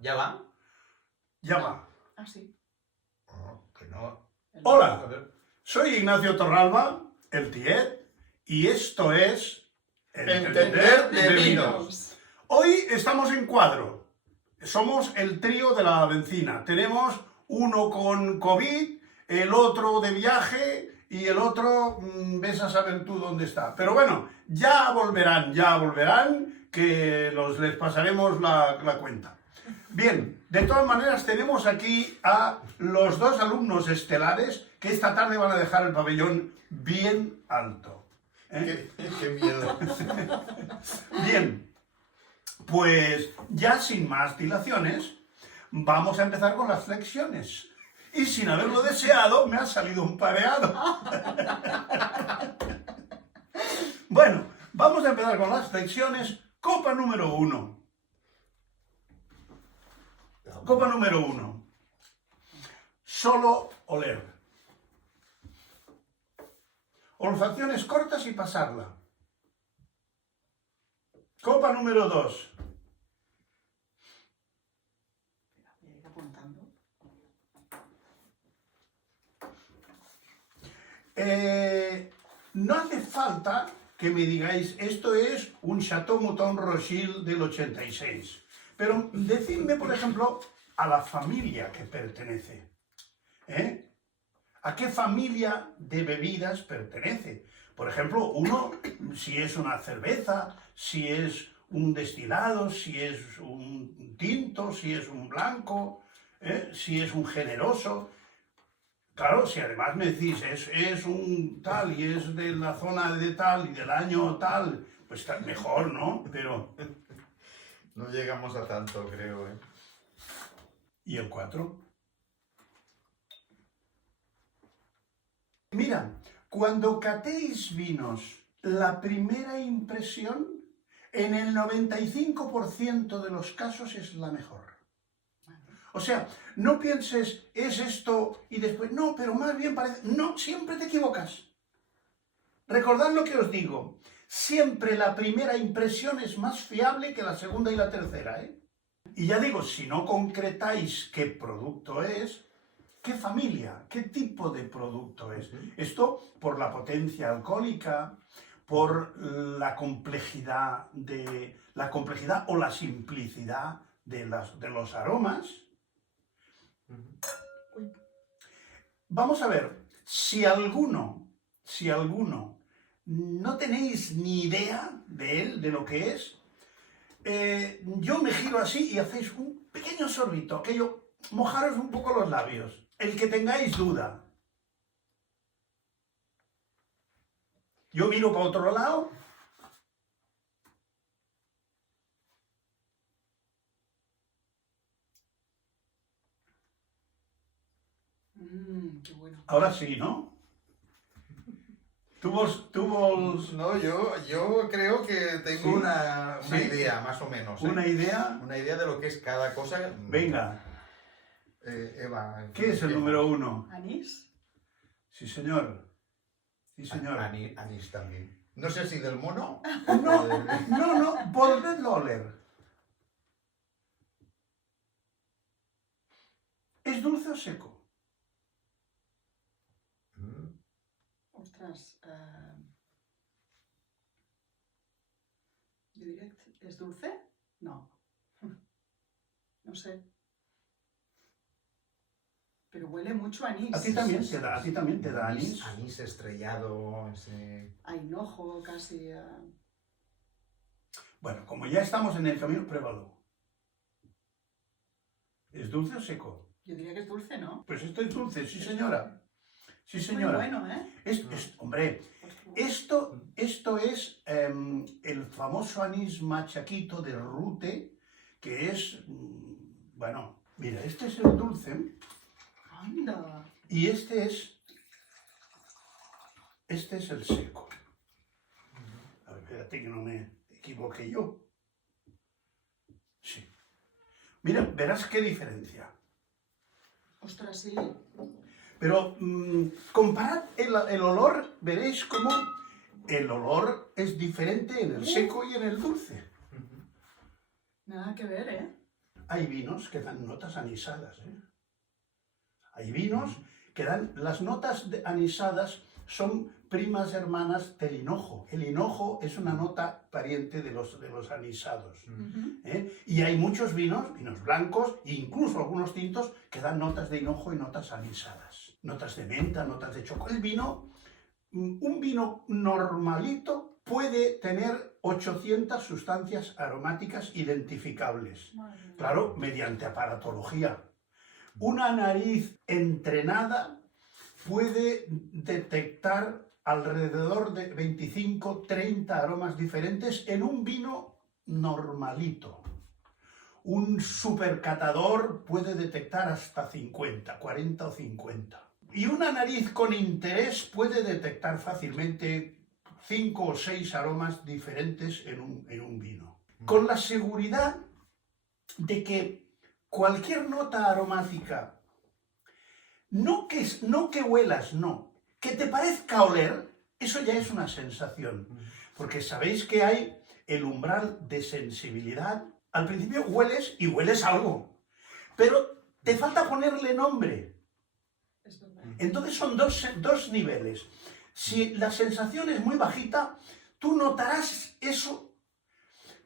¿Ya va? Ya va. Ah, sí. Oh, que no. Hola. A ver. Soy Ignacio Torralba, el Tiet, y esto es Entender de vinos. Hoy estamos en cuadro. Somos el trío de la bencina. Tenemos uno con COVID, el otro de viaje y el otro, ves a saber tú dónde está. Pero bueno, ya volverán, que les pasaremos la cuenta. Bien, de todas maneras tenemos aquí a los dos alumnos estelares que esta tarde van a dejar el pabellón bien alto. Qué miedo. Bien, pues ya sin más dilaciones, vamos a empezar con las flexiones. Y sin haberlo deseado, me ha salido un pareado. Bueno, vamos a empezar con las flexiones. Copa número 1. Copa número 1. Solo oler. Olfacciones cortas y pasarla. Copa número 2. Voy a ir apuntando. No hace falta que me digáis, esto es un Chateau Mouton Rothschild del 86. Pero decidme, por ejemplo, a la familia que pertenece. ¿A qué familia de bebidas pertenece? Por ejemplo, uno, si es una cerveza, si es un destilado, si es un tinto, si es un blanco, si es un generoso. Claro, si además me decís, es un tal y es de la zona de tal y del año tal, pues está mejor, ¿no? Pero... No llegamos a tanto, creo, ¿eh? ¿Y el 4? Mira, cuando catéis vinos, la primera impresión, en el 95% de los casos es la mejor. O sea, no pienses, es esto y después, no, pero más bien parece... No, siempre te equivocas. Recordad lo que os digo, siempre la primera impresión es más fiable que la segunda y la tercera, ¿eh? Y ya digo, si no concretáis qué producto es, qué familia, qué tipo de producto es. Esto por la potencia alcohólica, por la complejidad o la simplicidad de los aromas. Vamos a ver, si alguno no tenéis ni idea de él, de lo que es, yo me giro así y hacéis un pequeño sorbito, aquello, mojaros un poco los labios, el que tengáis duda. Yo miro para otro lado. Qué bueno. Ahora sí, ¿no? ¿Tú vos? No, yo creo que tengo ¿Sí? una ¿Sí? idea, más o menos. ¿eh? ¿Una idea? Una idea de lo que es cada cosa. Venga, Eva. ¿qué es el número 1? ¿Anís? Sí, señor. Sí, señor. Anís también. No sé si del mono. No, volvedlo a oler. ¿Es dulce o seco? Ostras. Yo diría que es dulce. No. No sé. Pero huele mucho a anís. A ti también te da anís. Anís estrellado. Ese... A hinojo, casi. Bueno, como ya estamos en el camino, pruébalo. ¿Es dulce o seco? Yo diría que es dulce, ¿no? Pues esto es dulce, sí señora. Sí señora. Muy bueno, ¿eh? Hombre, esto es el famoso anís machaquito de Rute, que es, bueno, mira, este es el dulce ¡Anda! y este es el seco. A ver, espérate que no me equivoque yo. Sí. Mira, verás qué diferencia. Ostras, sí. Pero comparad el olor, veréis cómo el olor es diferente en el seco y en el dulce. Nada que ver, ¿eh? hay vinos que dan notas anisadas, ¿eh? Hay vinos que dan... Las notas anisadas son primas hermanas del hinojo. El hinojo es una nota pariente de los anisados. ¿Eh? Y hay muchos vinos blancos e incluso algunos tintos que dan notas de hinojo y notas anisadas. Notas de menta, notas de chocolate. Un vino normalito puede tener 800 sustancias aromáticas identificables. Claro, mediante aparatología. Una nariz entrenada puede detectar alrededor de 25-30 aromas diferentes en un vino normalito. Un supercatador puede detectar hasta 50, 40 o 50. Y una nariz con interés puede detectar fácilmente 5 o 6 aromas diferentes en un vino. Con la seguridad de que cualquier nota aromática, no que huelas, no, que te parezca oler, eso ya es una sensación. Porque sabéis que hay el umbral de sensibilidad. Al principio hueles y hueles algo, pero te falta ponerle nombre. Entonces son dos niveles. Si la sensación es muy bajita, tú notarás eso,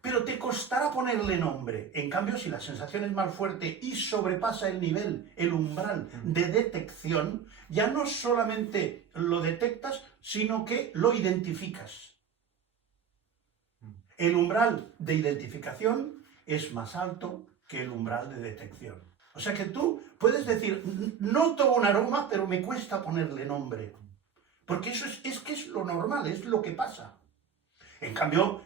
pero te costará ponerle nombre. En cambio, si la sensación es más fuerte y sobrepasa el nivel, el umbral de detección, ya no solamente lo detectas, sino que lo identificas. El umbral de identificación es más alto que el umbral de detección. O sea que tú puedes decir, noto un aroma, pero me cuesta ponerle nombre. Porque eso es que es lo normal, es lo que pasa. En cambio,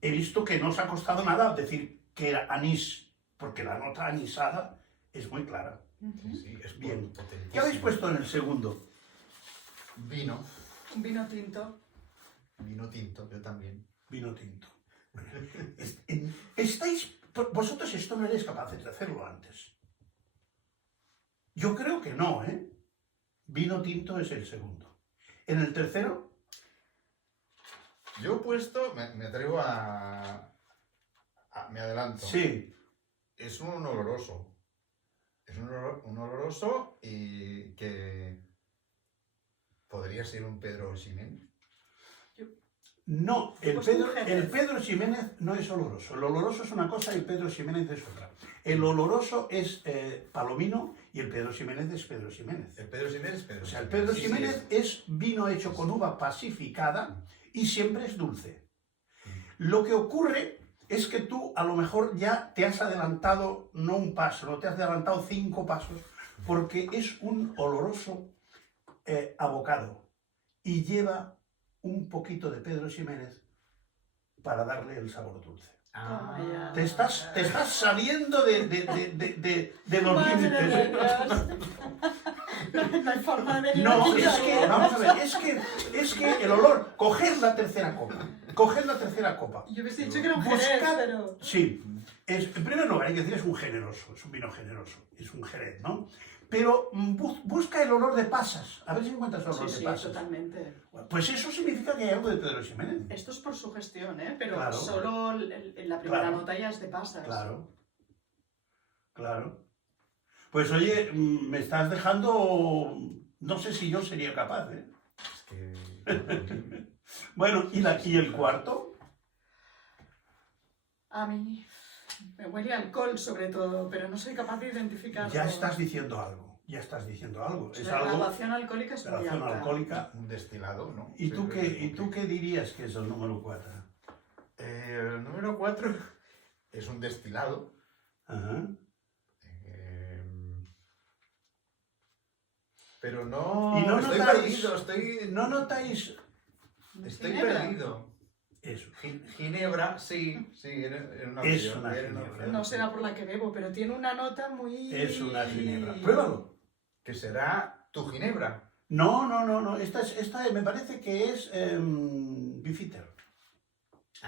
he visto que no os ha costado nada decir que era anís, porque la nota anisada es muy clara. Sí, es Bien. potentísimo. ¿Qué habéis puesto en el segundo? Vino. Un vino tinto. Vino tinto, yo también. Vino tinto. Vosotros esto no eres capaces de hacerlo antes. Yo creo que no, ¿eh? Vino tinto es el segundo. En el tercero, Yo he puesto, me atrevo me adelanto. sí, Es un oloroso. Es un oloroso y que podría ser un Pedro Ximénez. no, He puesto un Jerez. el Pedro Ximénez no es oloroso. El oloroso es una cosa y el Pedro Ximénez es otra. El oloroso es Palomino y el Pedro Ximénez es Pedro Ximénez. El Pedro Ximénez es Pedro O sea, el Ximénez. Pedro Sí, sí, Ximénez es vino hecho con uva pacificada y siempre es dulce. Lo que ocurre es que tú a lo mejor ya te has adelantado, no un paso, no te has adelantado 5 pasos, porque es un oloroso abocado y lleva un poquito de Pedro Ximénez para darle el sabor dulce. Ah. Toma ya. Te estás saliendo de los Madre límites. de Dios. No hay forma de No, venir es aquí. que, vamos a ver, es que el olor, coged la tercera copa. Yo hubiese dicho que era un Buscad- Jerez, pero... Sí, en primer lugar hay que decir es un generoso, es un vino generoso, es un Jerez, ¿no? Pero busca el olor de pasas, a ver si encuentras el olor Sí, de sí, pasas. totalmente. Pues eso significa que hay algo de Pedro Ximénez. Esto es por sugestión, ¿eh? Pero Claro. solo en la primera Claro. nota ya es de pasas. Claro, claro. Pues oye, me estás dejando, no sé si yo sería capaz, ¿eh? Es que... Bueno, ¿y el cuarto? A mí me huele a alcohol sobre todo, pero no soy capaz de identificarlo. Ya estás diciendo algo, ya estás diciendo algo. Es La algo, graduación alcohólica es muy graduación alta. alcohólica. Un destilado, ¿no? ¿Y tú Sí, qué dirías que es el número 4? El número 4 es un destilado. Ajá. Pero no... Y no estoy notáis- perdido, ¿No notáis Estoy Ginebra. perdido. eso? Ginebra, sí, era una Es opción, una era ginebra. opción. No será por la que bebo, pero tiene una nota muy... Es una ginebra. Pruébalo. Que será tu ginebra. No. Esta me parece que es Beefeater.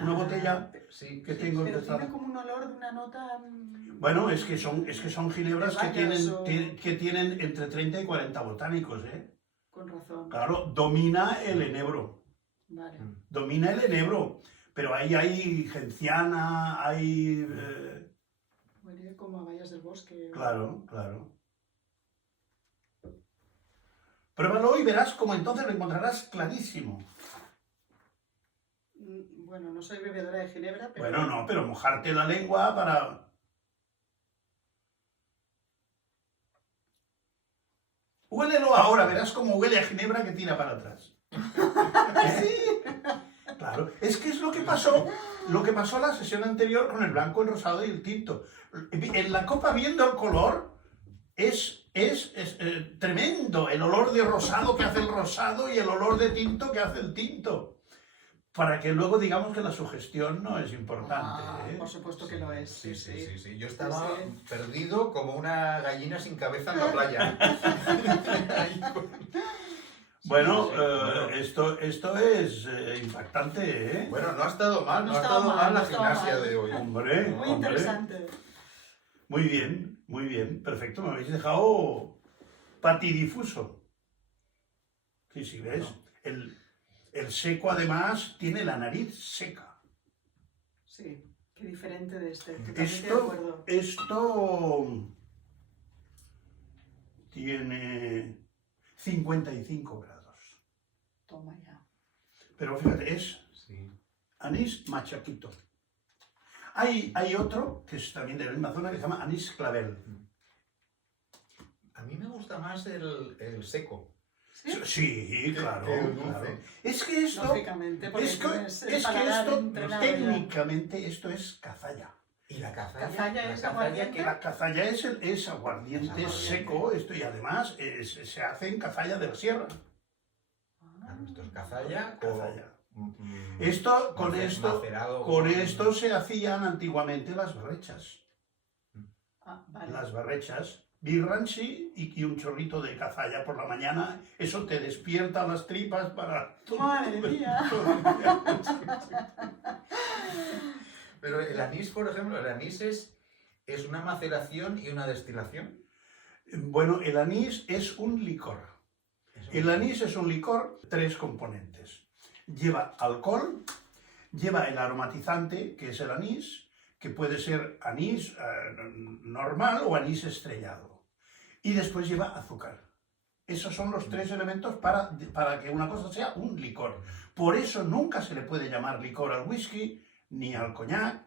Una botella Sí, que sí, tengo Pero empezada. tiene como un olor de una nota... Bueno, es que son ginebras De que bayas o- tienen entre 30 y 40 botánicos, ¿eh? Con razón. Claro, domina el enebro. Vale. Domina el enebro. Pero ahí hay genciana, hay... Huele como a bosque. Claro, claro. Pruébalo y verás como entonces lo encontrarás clarísimo. Bueno, no soy bebedora de ginebra, pero... Bueno, no, pero mojarte la lengua para... Huélelo ahora, verás cómo huele a ginebra que tira para atrás. Sí. Claro, es que es lo que pasó la sesión anterior con el blanco, el rosado y el tinto. En la copa, viendo el color, es tremendo el olor de rosado que hace el rosado y el olor de tinto que hace el tinto. Para que luego digamos que la sugestión no es importante. Por supuesto que lo es. Sí. Yo estaba perdido como una gallina sin cabeza en la playa. Bueno, esto es impactante, ¿eh? Bueno, no ha estado mal, No ha estado mal la no ha estado gimnasia mal. de hoy. Hombre, Muy hombre. interesante. Muy bien, perfecto. Me habéis dejado patidifuso. Sí, ¿ves? El seco, además, tiene la nariz seca. Sí, qué diferente de este. Totalmente de acuerdo. Esto tiene 55 grados. Toma ya. Pero fíjate, es Sí. anís machaquito. Hay otro, que es también de la misma zona, que se llama anís clavel. A mí me gusta más el seco. Sí, claro, que el dulce. claro. Es que esto, Lógicamente, porque es que, tienes el es que paladar esto, entrenado ya. técnicamente, esto es cazalla. ¿Y la cazalla? ¿Cazalla es aguardiente? La cazalla es aguardiente aguardiente. seco, esto, y además se hace en cazalla de la sierra. Claro, esto es cazalla con... Cazalla. Esto, macerado con esto se hacían antiguamente las barrechas. Vale. Las barrechas, birranchi y un chorrito de cazalla por la mañana, eso te despierta las tripas para... ¡Madre mía! Pero el anís, por ejemplo, el anís es una maceración y una destilación. Bueno, el anís es un licor. El anís es un licor, 3 componentes. Lleva alcohol, lleva el aromatizante, que es el anís, que puede ser anís normal o anís estrellado. Y después lleva azúcar. Esos son los 3 elementos para que una cosa sea un licor. Por eso nunca se le puede llamar licor al whisky, ni al coñac,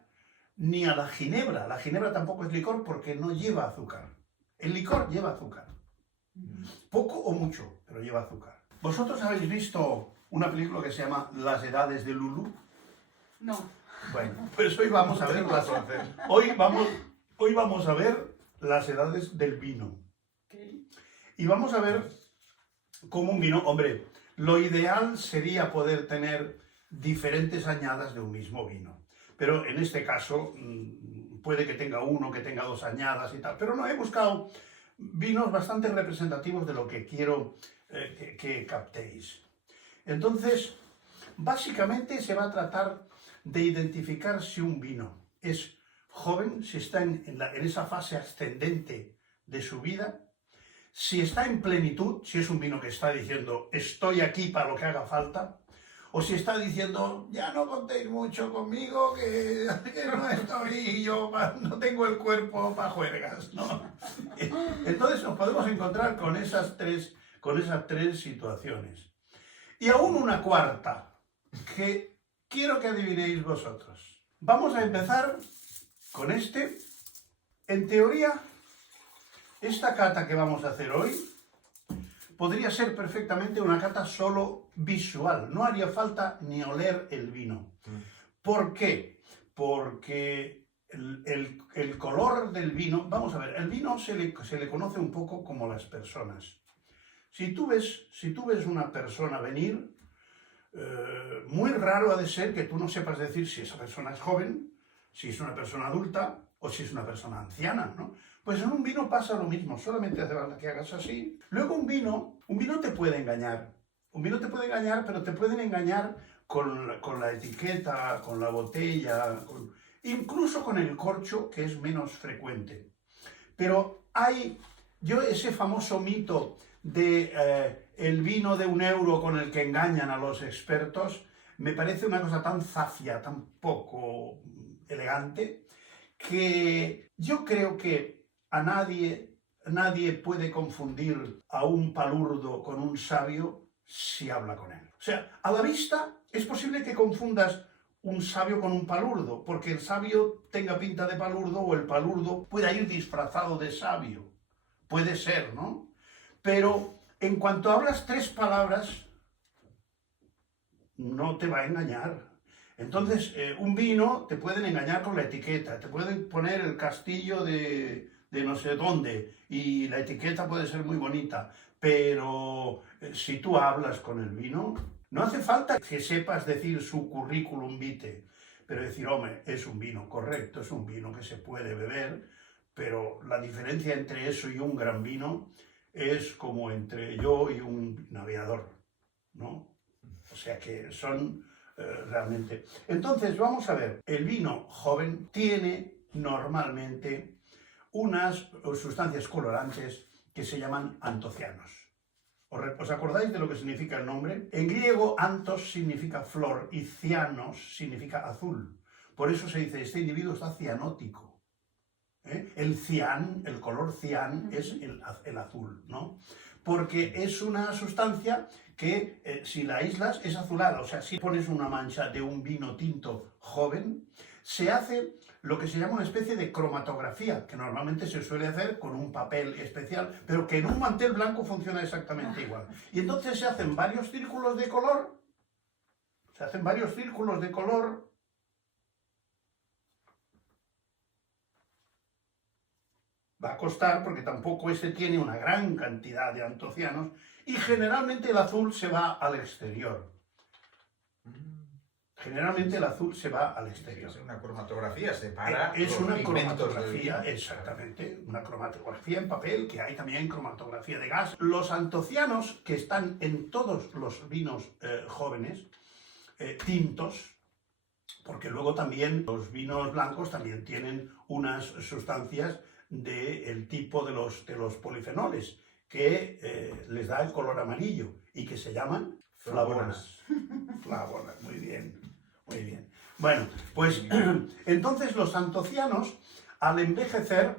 ni a la ginebra. La ginebra tampoco es licor porque no lleva azúcar. El licor lleva azúcar. Poco o mucho, pero lleva azúcar. ¿Vosotros habéis visto una película que se llama Las edades de Lulu? No. Bueno, pues hoy vamos a ver hoy vamos a ver las edades del vino. Okay. Y vamos a ver cómo un vino, hombre, lo ideal sería poder tener diferentes añadas de un mismo vino. Pero en este caso puede que tenga uno, que tenga 2 añadas y tal. Pero no, he buscado vinos bastante representativos de lo que quiero que captéis. Entonces, básicamente se va a tratar de identificar si un vino es joven, si está en esa fase ascendente de su vida, si está en plenitud, si es un vino que está diciendo estoy aquí para lo que haga falta, o si está diciendo ya no contéis mucho conmigo, que no estoy, yo no tengo el cuerpo para juergas, ¿no? Entonces nos podemos encontrar con esas tres situaciones. Y aún una cuarta, que quiero que adivinéis vosotros. Vamos a empezar con este. En teoría, esta cata que vamos a hacer hoy podría ser perfectamente una cata solo visual. No haría falta ni oler el vino. ¿Por qué? Porque el color del vino... Vamos a ver, el vino se le conoce un poco como las personas. Si tú ves una persona venir, muy raro ha de ser que tú no sepas decir si esa persona es joven, si es una persona adulta o si es una persona anciana, ¿no? Pues en un vino pasa lo mismo, solamente hace falta que hagas así. Luego un vino te puede engañar. Un vino te puede engañar, pero te pueden engañar con la etiqueta, con la botella, incluso con el corcho, que es menos frecuente. Pero hay ese famoso mito de el vino de €1 con el que engañan a los expertos, me parece una cosa tan zafia, tan poco elegante, que yo creo que nadie puede confundir a un palurdo con un sabio si habla con él. O sea, a la vista es posible que confundas un sabio con un palurdo, porque el sabio tenga pinta de palurdo o el palurdo pueda ir disfrazado de sabio. Puede ser, ¿no? Pero en cuanto hablas 3 palabras, no te va a engañar. Entonces, un vino te pueden engañar con la etiqueta, te pueden poner el castillo de no sé dónde y la etiqueta puede ser muy bonita, pero si tú hablas con el vino, no hace falta que sepas decir su currículum vitae, pero decir, hombre, es un vino correcto, es un vino que se puede beber, pero la diferencia entre eso y un gran vino es como entre yo y un aviador, ¿no? O sea que son realmente... Entonces, vamos a ver, el vino joven tiene normalmente unas sustancias colorantes que se llaman antocianos. ¿Os acordáis de lo que significa el nombre? En griego, antos significa flor y cianos significa azul. Por eso se dice, este individuo está cianótico. El cian, el color cian, es el azul, ¿no? Porque es una sustancia que si la aíslas es azulada. O sea, si pones una mancha de un vino tinto joven, se hace lo que se llama una especie de cromatografía, que normalmente se suele hacer con un papel especial, pero que en un mantel blanco funciona exactamente igual. Y entonces se hacen varios círculos de color, va a costar porque tampoco ese tiene una gran cantidad de antocianos y generalmente el azul se va al exterior. Generalmente el azul se va al exterior. Es una cromatografía, separa es los una pigmentos cromatografía, del vino. exactamente, una cromatografía en papel, que hay también cromatografía de gas. Los antocianos que están en todos los vinos jóvenes, tintos, porque luego también los vinos blancos también tienen unas sustancias del tipo de los polifenoles que les da el color amarillo y que se llaman flavonas. Flavonas, muy bien, muy bien. Bueno, pues entonces los antocianos al envejecer,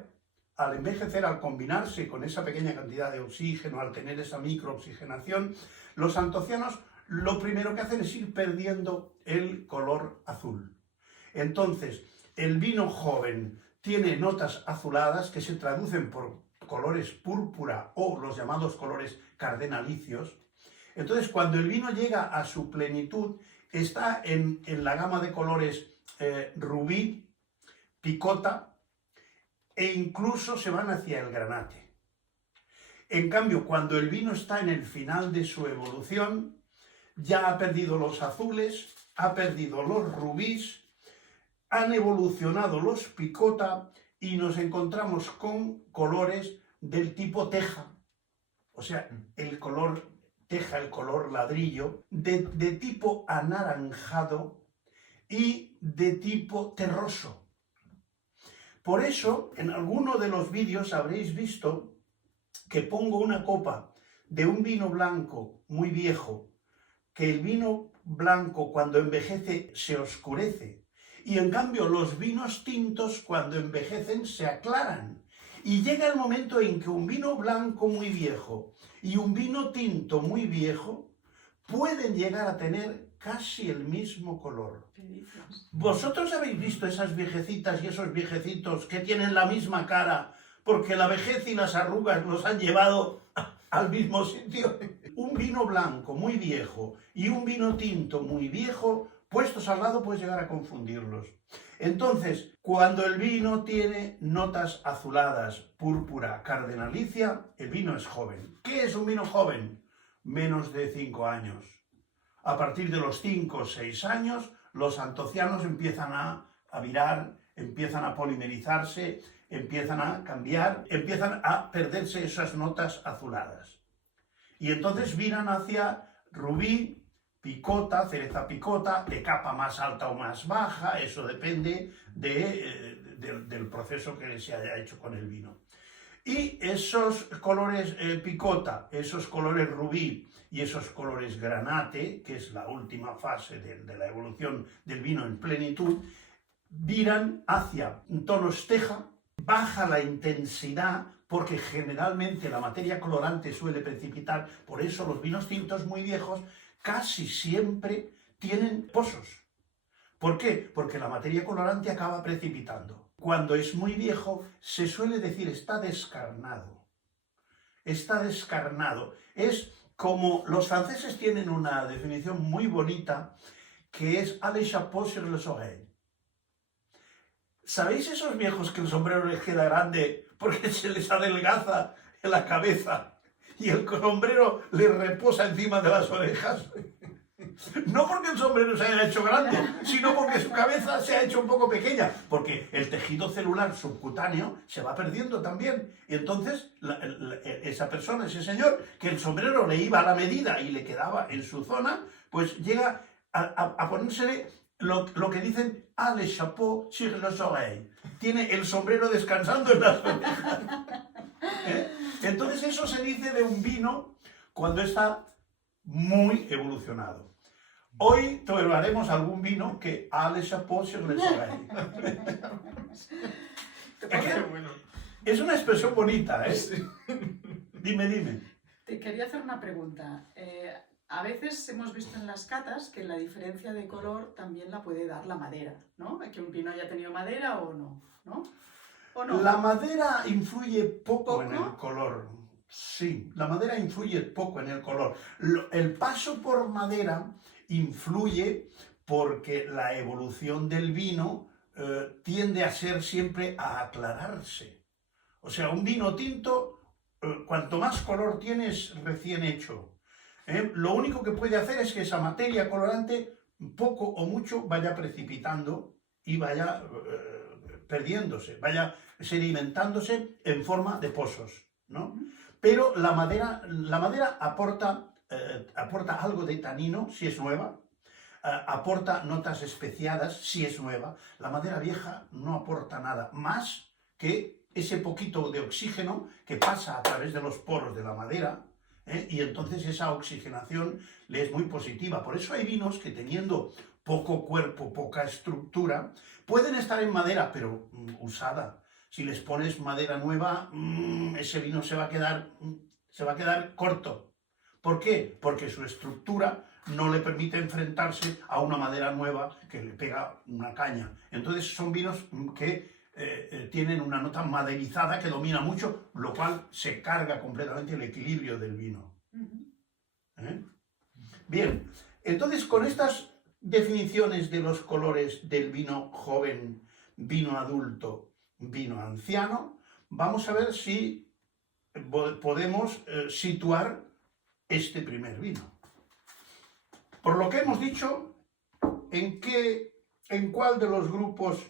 al combinarse con esa pequeña cantidad de oxígeno, al tener esa microoxigenación, los antocianos lo primero que hacen es ir perdiendo el color azul. Entonces, el vino joven tiene notas azuladas que se traducen por colores púrpura o los llamados colores cardenalicios. Entonces, cuando el vino llega a su plenitud, está en la gama de colores rubí, picota e incluso se van hacia el granate. En cambio, cuando el vino está en el final de su evolución, ya ha perdido los azules, ha perdido los rubíes, han evolucionado los picota y nos encontramos con colores del tipo teja, o sea, el color teja, el color ladrillo, de tipo anaranjado y de tipo terroso. Por eso, en alguno de los vídeos habréis visto que pongo una copa de un vino blanco muy viejo, que el vino blanco cuando envejece se oscurece, y en cambio los vinos tintos cuando envejecen se aclaran. Y llega el momento en que un vino blanco muy viejo y un vino tinto muy viejo pueden llegar a tener casi el mismo color. ¿Vosotros habéis visto esas viejecitas y esos viejecitos que tienen la misma cara porque la vejez y las arrugas los han llevado al mismo sitio? Un vino blanco muy viejo y un vino tinto muy viejo, puestos al lado puedes llegar a confundirlos. Entonces, cuando el vino tiene notas azuladas, púrpura, cardenalicia, el vino es joven. ¿Qué es un vino joven? Menos de 5 años. A partir de los 5 o 6 años, los antocianos empiezan a virar, empiezan a polimerizarse, empiezan a cambiar, empiezan a perderse esas notas azuladas. Y entonces viran hacia rubí, picota, cereza picota, de capa más alta o más baja, eso depende del proceso que se haya hecho con el vino. Y esos colores picota, esos colores rubí y esos colores granate, que es la última fase de la evolución del vino en plenitud, viran hacia tonos teja, baja la intensidad porque generalmente la materia colorante suele precipitar, por eso los vinos tintos muy viejos casi siempre tienen pozos. ¿Por qué? Porque la materia colorante acaba precipitando. Cuando es muy viejo se suele decir está descarnado. Está descarnado. Es como los franceses tienen una definición muy bonita que es « a les chapeaux sur les oreilles». ¿Sabéis esos viejos que el sombrero les queda grande porque se les adelgaza en la cabeza y el sombrero les reposa encima de las orejas? No porque el sombrero se haya hecho grande, sino porque su cabeza se ha hecho un poco pequeña, porque el tejido celular subcutáneo se va perdiendo también. Y entonces esa persona, ese señor, que el sombrero le iba a la medida y le quedaba en su zona, pues llega a ponérsele lo que dicen «a les chapeaux sur les oreilles». Tiene el sombrero descansando en las orejas. Entonces eso se dice de un vino cuando está muy evolucionado. Hoy tomaremos algún vino que «a les chapeaux sur les oreilles». Es una expresión bonita, ¿eh? Dime. Te quería hacer una pregunta. A veces hemos visto en las catas que la diferencia de color también la puede dar la madera, ¿no? Que un vino haya tenido madera o no, ¿no? ¿O no? La madera influye poco en ¿Poco? el color. Sí, la madera influye poco en el color. El paso por madera influye porque la evolución del vino tiende a ser siempre a aclararse. O sea, un vino tinto, cuanto más color tienes recién hecho, lo único que puede hacer es que esa materia colorante, poco o mucho, vaya precipitando y vaya perdiéndose, vaya sedimentándose en forma de pozos, ¿no? Pero la madera aporta algo de tanino, si es nueva, aporta notas especiadas, si es nueva. La madera vieja no aporta nada más que ese poquito de oxígeno que pasa a través de los poros de la madera, y entonces esa oxigenación le es muy positiva. Por eso hay vinos que teniendo poco cuerpo, poca estructura, pueden estar en madera, pero usada. Si les pones madera nueva, ese vino se va a quedar corto. ¿Por qué? Porque su estructura no le permite enfrentarse a una madera nueva que le pega una caña. Entonces son vinos que tienen una nota maderizada que domina mucho, lo cual se carga completamente el equilibrio del vino. Bien, entonces con estas definiciones de los colores del vino joven, vino adulto, vino anciano, vamos a ver si podemos situar este primer vino. Por lo que hemos dicho, ¿en cuál de los grupos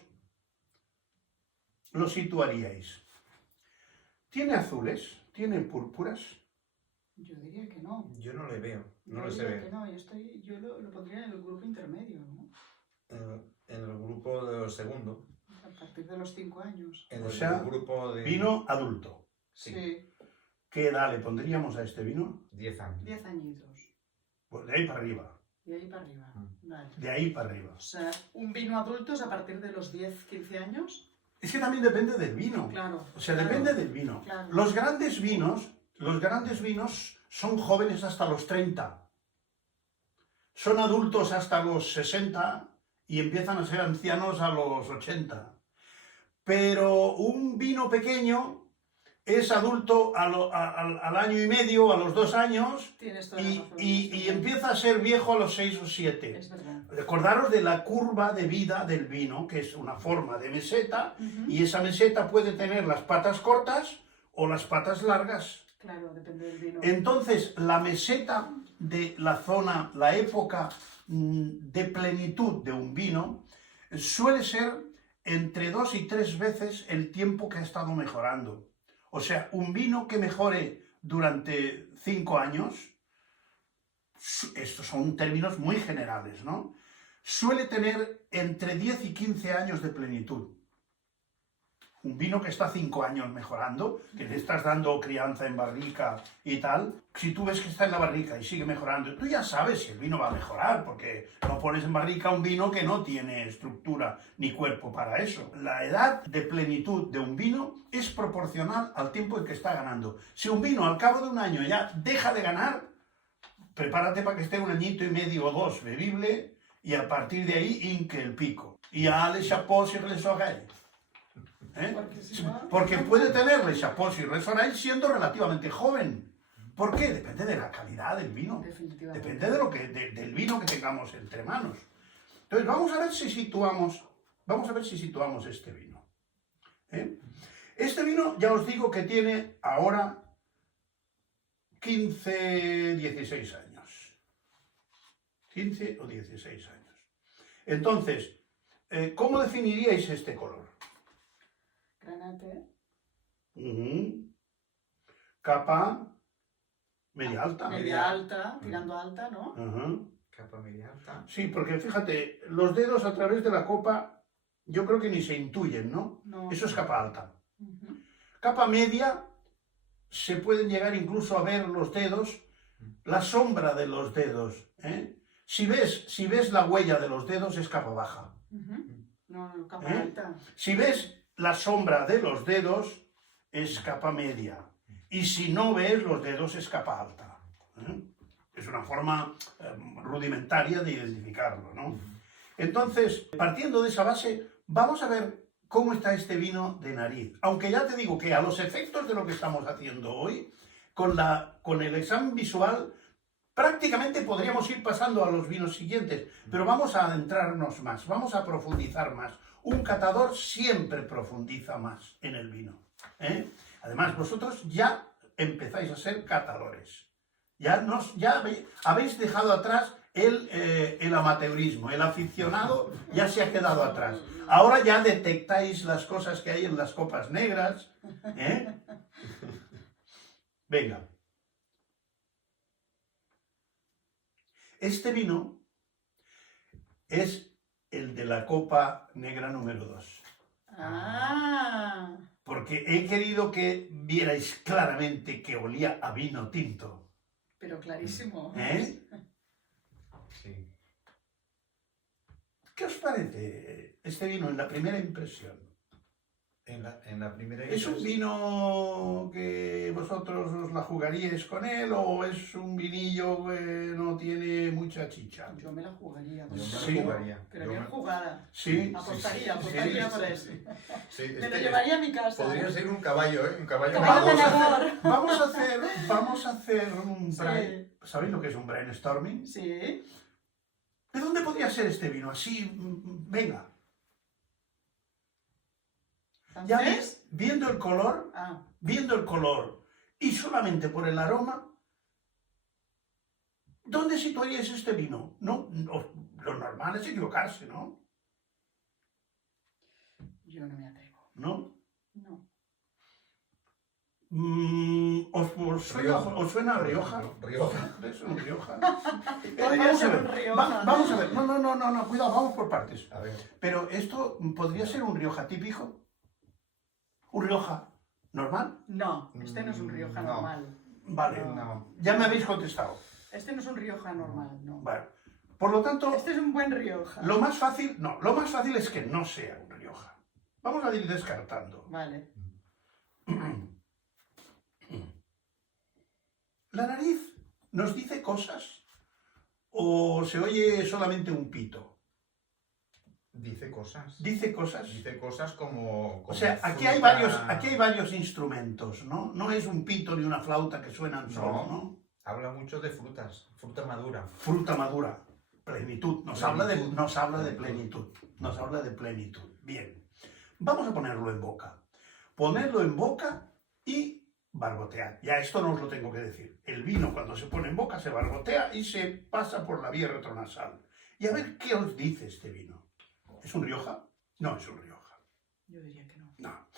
lo situaríais? ¿Tiene azules? ¿Tiene púrpuras? Yo diría que no. Yo no le veo, no Yo lo sé diría ver. que no. Yo lo pondría en el grupo intermedio, ¿no? En el grupo de los segundo. A partir de los 5 años. En O el sea, grupo de... Vino adulto. Sí, ¿Qué edad le pondríamos a este vino? 10 años. 10 añitos. Pues de ahí para arriba. De ahí para arriba. Vale. De ahí para arriba. O sea, un vino adulto es a partir de los 10, 15 años. Es que también depende del vino. Claro. O sea, claro. depende del vino. Claro. Los grandes vinos son jóvenes hasta los 30. Son adultos hasta los 60 y empiezan a ser ancianos a los 80. Pero un vino pequeño es adulto al año y medio, a los 2 años, Tienes toda la razón. y empieza a ser viejo a los 6 o 7. Es verdad. Recordaros de la curva de vida del vino, que es una forma de meseta, Ujú. y esa meseta puede tener las patas cortas o las patas largas. Claro, depende del vino. Entonces, la meseta de la zona, la época de plenitud de un vino, suele ser entre 2 y 3 veces el tiempo que ha estado mejorando. O sea, un vino que mejore durante 5 años, estos son términos muy generales, ¿no? Suele tener entre 10 y 15 años de plenitud. un vino que está 5 años mejorando, que le estás dando crianza en barrica y tal, si tú ves que está en la barrica y sigue mejorando, tú ya sabes si el vino va a mejorar, porque no pones en barrica un vino que no tiene estructura ni cuerpo para eso. La edad de plenitud de un vino es proporcional al tiempo en que está ganando. Si un vino al cabo de un año ya deja de ganar, prepárate para que esté 1 añito y medio o 2 bebible, y a partir de ahí hinque el pico. Y a les chapeaux sur les oreilles. Porque si no... Porque puede tener les chapeaux sur les oreilles siendo relativamente joven. ¿Por qué? Depende de la calidad del vino. Definitivamente. Depende de del vino que tengamos entre manos. Entonces, vamos a ver si situamos este vino. Este vino, ya os digo que tiene ahora 15, 16 años. 15 o 16 años. Entonces, ¿cómo definiríais este color? Granate. Capa media alta. Media alta, tirando alta, ¿no? Capa media alta. Sí, porque fíjate, los dedos a través de la copa, yo creo que ni se intuyen, ¿no? No. Eso es capa alta. Ujú. Capa media, se pueden llegar incluso a ver los dedos, la sombra de los dedos. Si ves la huella de los dedos, es capa baja. Ujú. No, capa alta. Si ves la sombra de los dedos, es capa media. Y si no ves los dedos, es capa alta. Es una forma rudimentaria de identificarlo, ¿no? Entonces, partiendo de esa base, vamos a ver cómo está este vino de nariz. Aunque ya te digo que a los efectos de lo que estamos haciendo hoy, con el examen visual, prácticamente podríamos ir pasando a los vinos siguientes, pero vamos a adentrarnos más, vamos a profundizar más. Un catador siempre profundiza más en el vino. Además, vosotros ya empezáis a ser catadores. Ya habéis dejado atrás el amateurismo, el aficionado ya se ha quedado atrás. Ahora ya detectáis las cosas que hay en las copas negras. Venga. Este vino es el de la copa negra número 2. Ah. Porque he querido que vierais claramente que olía a vino tinto. Pero clarísimo. Sí. ¿Qué os parece este vino en la primera impresión? En la primera ¿Es un vino que vosotros os la jugaríais con él o es un vinillo que no tiene mucha chicha? Yo me la jugaría. Yo me Sí. la jugaría. Pero Yo bien me- jugada. Sí. Apostaría sí, por eso. Sí, Me lo llevaría a mi casa. Podría ser un caballo, ¿eh? Un caballo Caballo magoso. ganador. Vamos a hacer un brain. Sí. ¿Sabéis lo que es un brainstorming? Sí. ¿De dónde podría ser este vino? Así, venga. Ya ¿Francés? ves, viendo el color y solamente por el aroma, ¿dónde situaríais este vino? No, lo normal es equivocarse, ¿no? Yo no me atrevo. ¿No? No. ¿Os suena a Rioja? Rioja. ¿Es un Rioja? Podría Vamos a ser ver, un Rioja. vamos a ver. No, cuidado, vamos por partes. A ver. Pero esto podría ser un Rioja típico. ¿Un Rioja normal? No, este no es un Rioja No. normal. Vale, No. ya me habéis contestado. Este no es un Rioja normal, no. Bueno, por lo tanto, Este es un buen Rioja. lo más fácil es que no sea un Rioja. Vamos a ir descartando. Vale. ¿La nariz nos dice cosas o se oye solamente un pito? Dice cosas. Dice cosas. Dice cosas como O sea, aquí hay varios instrumentos, ¿no? No es un pito ni una flauta que suenan solo, ¿no? Habla mucho de frutas, fruta madura. Fruta madura, plenitud. Nos habla de plenitud. Nos habla de plenitud. Bien. Vamos a ponerlo en boca. Ponerlo en boca y barbotear. Ya esto no os lo tengo que decir. El vino cuando se pone en boca se barbotea y se pasa por la vía retronasal. Y a ver qué os dice este vino. ¿Es un Rioja? No es un Rioja. Yo diría que no. No.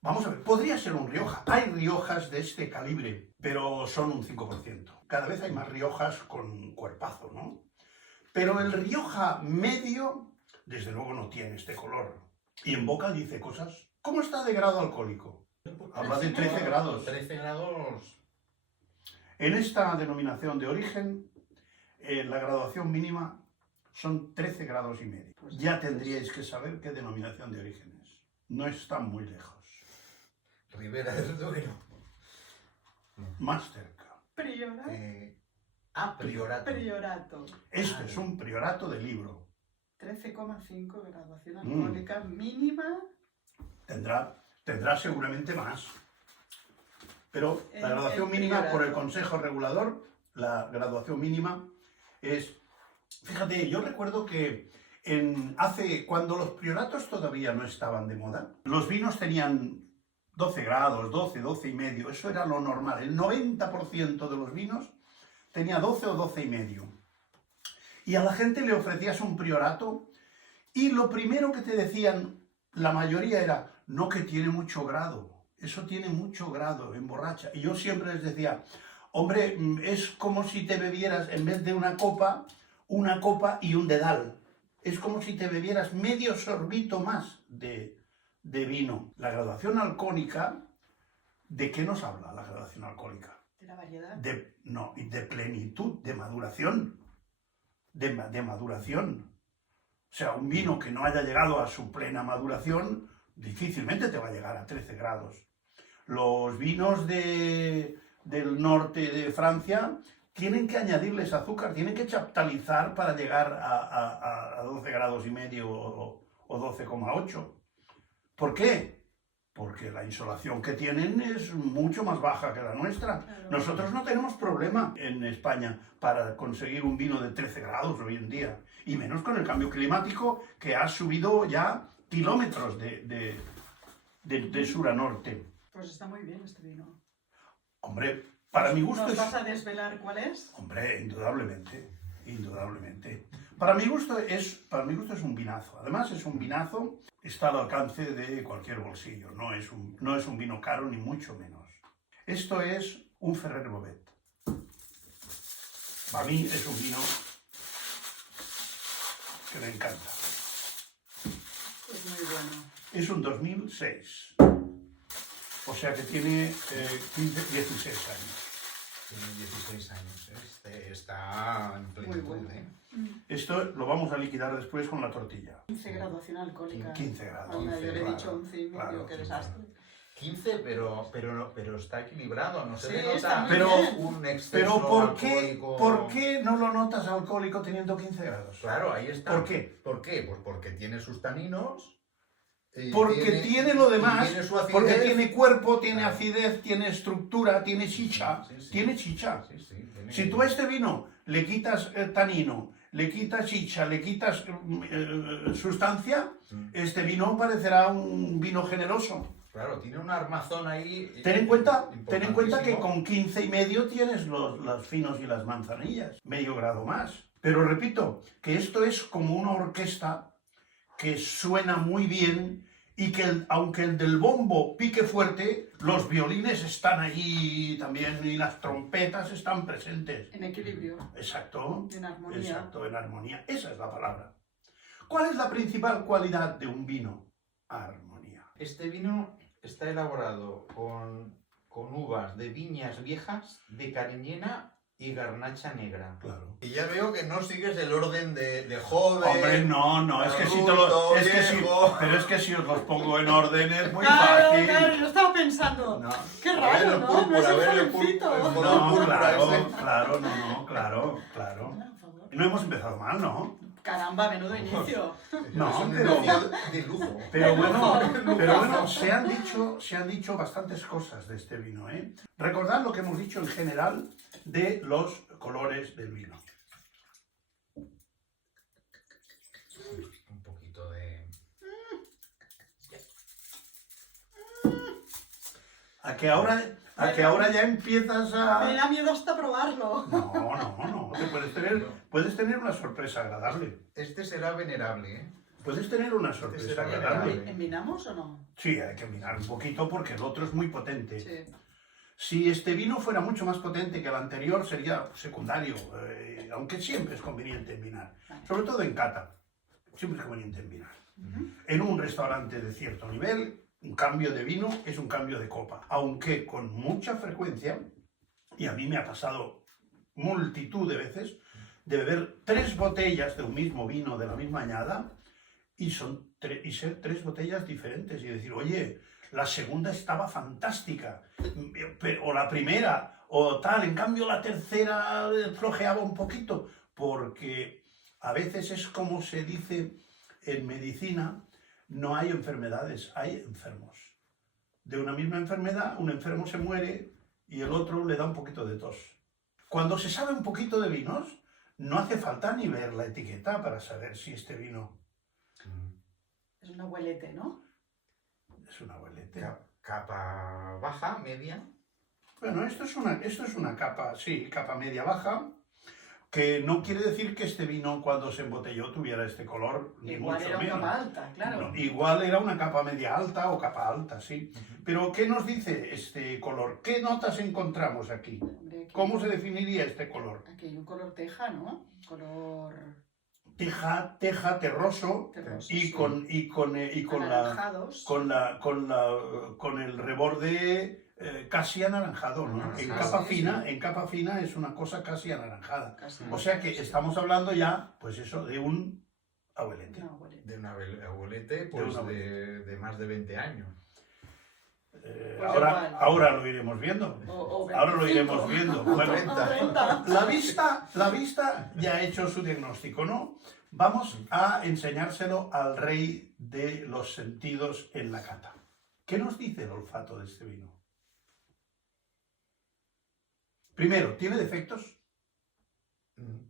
Vamos a ver, podría ser un Rioja. Hay Riojas de este calibre, pero son un 5%. Cada vez hay más Riojas con cuerpazo, ¿no? Pero el Rioja medio, desde luego no tiene este color. Y en boca dice cosas ¿Cómo está de grado alcohólico? Habla de 13 grados. 13 grados. En esta denominación de origen, la graduación mínima son 13 grados y medio. Ya tendríais que saber qué denominación de origen es. No están muy lejos. Ribera del Duero. Más cerca. Priorato. Priorato. Priorato. Este es un priorato de libro. 13,5 graduación alcohólica mínima. Tendrá seguramente más. Pero la graduación el mínima, por el priorato. Consejo Regulador, la graduación mínima es... Fíjate, yo recuerdo que cuando los prioratos todavía no estaban de moda, los vinos tenían 12 grados, 12 y medio, eso era lo normal. El 90% de los vinos tenía 12 o 12 y medio. Y a la gente le ofrecías un priorato y lo primero que te decían, la mayoría era, no, que tiene mucho grado, eso tiene mucho grado, emborracha. Y yo siempre les decía, hombre, es como si te bebieras, en vez de una copa y un dedal. Es como si te bebieras medio sorbito más de vino. La graduación alcohólica, ¿de qué nos habla la graduación alcohólica? De la variedad. De plenitud, de maduración. De maduración. O sea, un vino que no haya llegado a su plena maduración, difícilmente te va a llegar a 13 grados. Los vinos del norte de Francia tienen que añadirles azúcar, tienen que chaptalizar para llegar a 12 grados y medio o 12,8. ¿Por qué? Porque la insolación que tienen es mucho más baja que la nuestra. Claro. Nosotros no tenemos problema en España para conseguir un vino de 13 grados hoy en día. Y menos con el cambio climático que ha subido ya kilómetros de sur a norte. Pues está muy bien este vino. Hombre, para mi gusto ¿Nos es... vas a desvelar cuál es? Hombre, indudablemente, indudablemente. Para mi gusto es un vinazo. Además es un vinazo, está al alcance de cualquier bolsillo. No es un vino caro ni mucho menos. Esto es un Ferrer Bobet. Para mí es un vino que me encanta. Es muy bueno. Es un 2006. O sea que tiene 16 años. Tiene 16 años. Este está en plenitud, Muy bueno. Esto lo vamos a liquidar después con la tortilla. 15 graduación alcohólica. 15 grados. Anda, yo le he 15, dicho 11 y medio, claro, qué 15. desastre. 15, pero está equilibrado. No se Sí, le está nota muy bien. un exceso Pero alcohólico. ¿por qué no lo notas alcohólico teniendo 15 grados? Claro, ahí está. ¿Por qué? ¿Por qué? Pues porque tiene sus taninos. Porque tiene lo demás, tiene su acidez. porque tiene cuerpo, tiene Claro. acidez, tiene estructura, tiene chicha. Sí, sí. Tiene chicha. Sí, sí, tiene- Si tú a este vino le quitas tanino, le quitas chicha, le quitas sustancia, este vino parecerá un vino generoso. Claro, tiene un armazón ahí. Ten en cuenta que importantísimo. con 15 y medio tienes los finos y las manzanillas, medio grado más. Pero repito, que esto es como una orquesta que suena muy bien y que aunque el del bombo pique fuerte, los violines están allí también y las trompetas están presentes. En equilibrio, Exacto. en armonía. Exacto, en armonía. Esa es la palabra. ¿Cuál es la principal cualidad de un vino? Armonía. Este vino está elaborado con uvas de viñas viejas, de cariñena y garnacha negra. Claro. Y ya veo que no sigues el orden de joven. Hombre, no, es que si te adulto, lo, es que si, viejo. pero es que si os los pongo en orden es muy Claro, fácil. claro, yo estaba pensando. No, Qué A ver, raro, el ¿no? púrpura, No es a el ver, el jovencito. púrpura, el no, color púrpura claro, ese. claro, claro. Por favor. No hemos empezado mal, ¿no? Caramba, menudo inicio. No, Es un pero- inicio de lujo. Pero bueno, se han dicho bastantes cosas de este vino, ¿eh? Recordad lo que hemos dicho en general de los colores del vino. Un poquito de... A que ahora ya empiezas Me a... da miedo hasta probarlo. No, puedes tener una sorpresa agradable. Este será venerable, ¿eh? Puedes tener una sorpresa será agradable. agradable. ¿Envinamos o no? Sí, hay que mirar un poquito porque el otro es muy potente. Sí. Si este vino fuera mucho más potente que el anterior, sería secundario, aunque siempre es conveniente envinar. Vale. Sobre todo en cata, siempre es conveniente envinar. Ujú. En un restaurante de cierto nivel, Un cambio de vino es un cambio de copa, aunque con mucha frecuencia, y a mí me ha pasado multitud de veces, de beber 3 botellas de un mismo vino de la misma añada y ser 3 botellas diferentes y decir, oye, la segunda estaba fantástica, o la primera, o tal, en cambio la tercera flojeaba un poquito, porque a veces es como se dice en medicina, no hay enfermedades, hay enfermos. De una misma enfermedad, un enfermo se muere y el otro le da un poquito de tos. Cuando se sabe un poquito de vinos, no hace falta ni ver la etiqueta para saber si este vino Es un abuelete, ¿no? es un abuelete. Capa baja, media. Bueno, esto es una capa, sí, capa media-baja, que no quiere decir que este vino cuando se embotelló tuviera este color, ni Igual mucho era una menos. capa alta, claro. No, igual era una capa media alta o capa alta, sí. Pero ¿qué nos dice este color? ¿Qué notas encontramos aquí? Hombre, ¿Cómo se definiría este color? aquí hay un color teja, ¿no? Color Teja, terroso, terroso, y sí. con Anaranjados. con el reborde casi anaranjado, ¿no? Anaranjado, En capa fina es una cosa casi anaranjada. Casi O sea que estamos hablando ya, pues eso, de un abuelete. un abuelete. De un abuelete, pues un de más de 20 años. Pues igual. Ahora lo iremos viendo. O Ahora lo 25. iremos viendo. Bueno, 30. la vista ya ha hecho su diagnóstico, ¿no? Vamos a enseñárselo al rey de los sentidos en la cata. ¿Qué nos dice el olfato de este vino? Primero, ¿tiene defectos?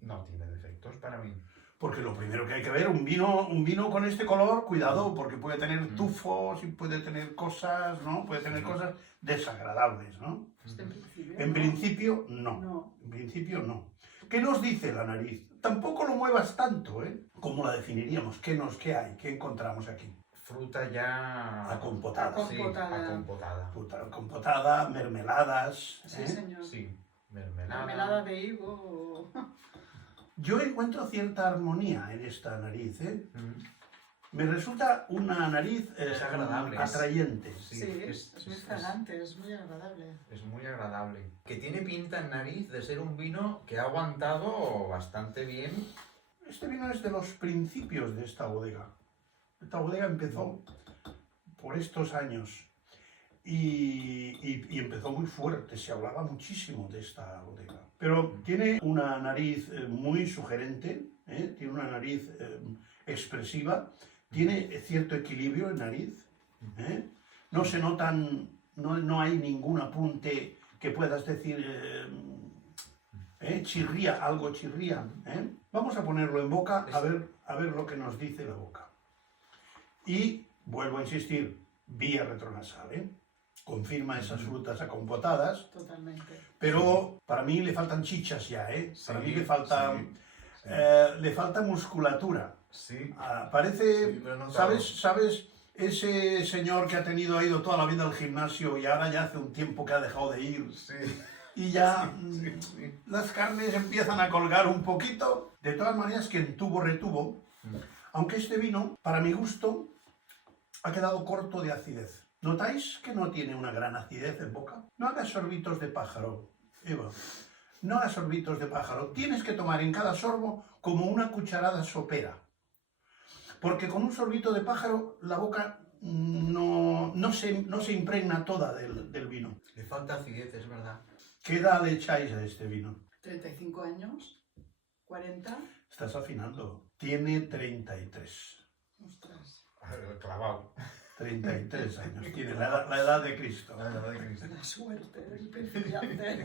No tiene defectos para mí. Porque lo primero que hay que ver, un vino con este color, cuidado, porque puede tener tufos y puede tener cosas, ¿no? Puede tener cosas desagradables, ¿no? Este en principio. En ¿no? principio, no. No. En principio, no. ¿Qué nos dice la nariz? Tampoco lo muevas tanto, ¿eh? ¿Cómo la definiríamos? ¿Qué hay? ¿Qué encontramos aquí? Fruta ya... Acompotada. Sí, Acompotada. acompotada. Fruta compotada, mermeladas. Sí, ¿eh? señor. Sí, mermelada. Mermelada de higo. Yo encuentro cierta armonía en esta nariz, ¿eh? Mm. Me resulta una nariz Es agradable. atrayente. Sí, Sí, es muy fragante, es muy agradable. Es muy agradable. Que tiene pinta en nariz de ser un vino que ha aguantado bastante bien. Este vino es de los principios de esta bodega. Esta bodega empezó por estos años y empezó muy fuerte, se hablaba muchísimo de esta bodega. Pero tiene una nariz muy sugerente, ¿eh? Tiene una nariz expresiva, tiene cierto equilibrio en nariz, ¿eh? No se notan, no hay ningún apunte que puedas decir, chirría, algo chirría. ¿Eh? Vamos a ponerlo en boca a ver lo que nos dice la boca. Y vuelvo a insistir, vía retronasal, ¿eh? Confirma esas frutas acompotadas, Totalmente. pero para mí le faltan chichas ya, ¿eh? Sí, Para mí sí. le falta musculatura. Sí. Parece, Sí, lo he notado. ¿sabes? Ese señor que ha ido toda la vida al gimnasio y ahora ya hace un tiempo que ha dejado de ir Sí. y ya Sí. las carnes empiezan a colgar un poquito. De todas maneras, quien tuvo, retuvo. Aunque este vino, para mi gusto, ha quedado corto de acidez. ¿Notáis que no tiene una gran acidez en boca? No hagas sorbitos de pájaro, Eva. No hagas sorbitos de pájaro. Tienes que tomar en cada sorbo como una cucharada sopera. Porque con un sorbito de pájaro la boca no se impregna toda del vino. Le falta acidez, es verdad. ¿Qué edad le echáis a este vino? 35 años, 40. Estás afinando. Tiene 33. Ostras, Clavado. 33 años. Tiene la edad de Cristo. la suerte del principiante.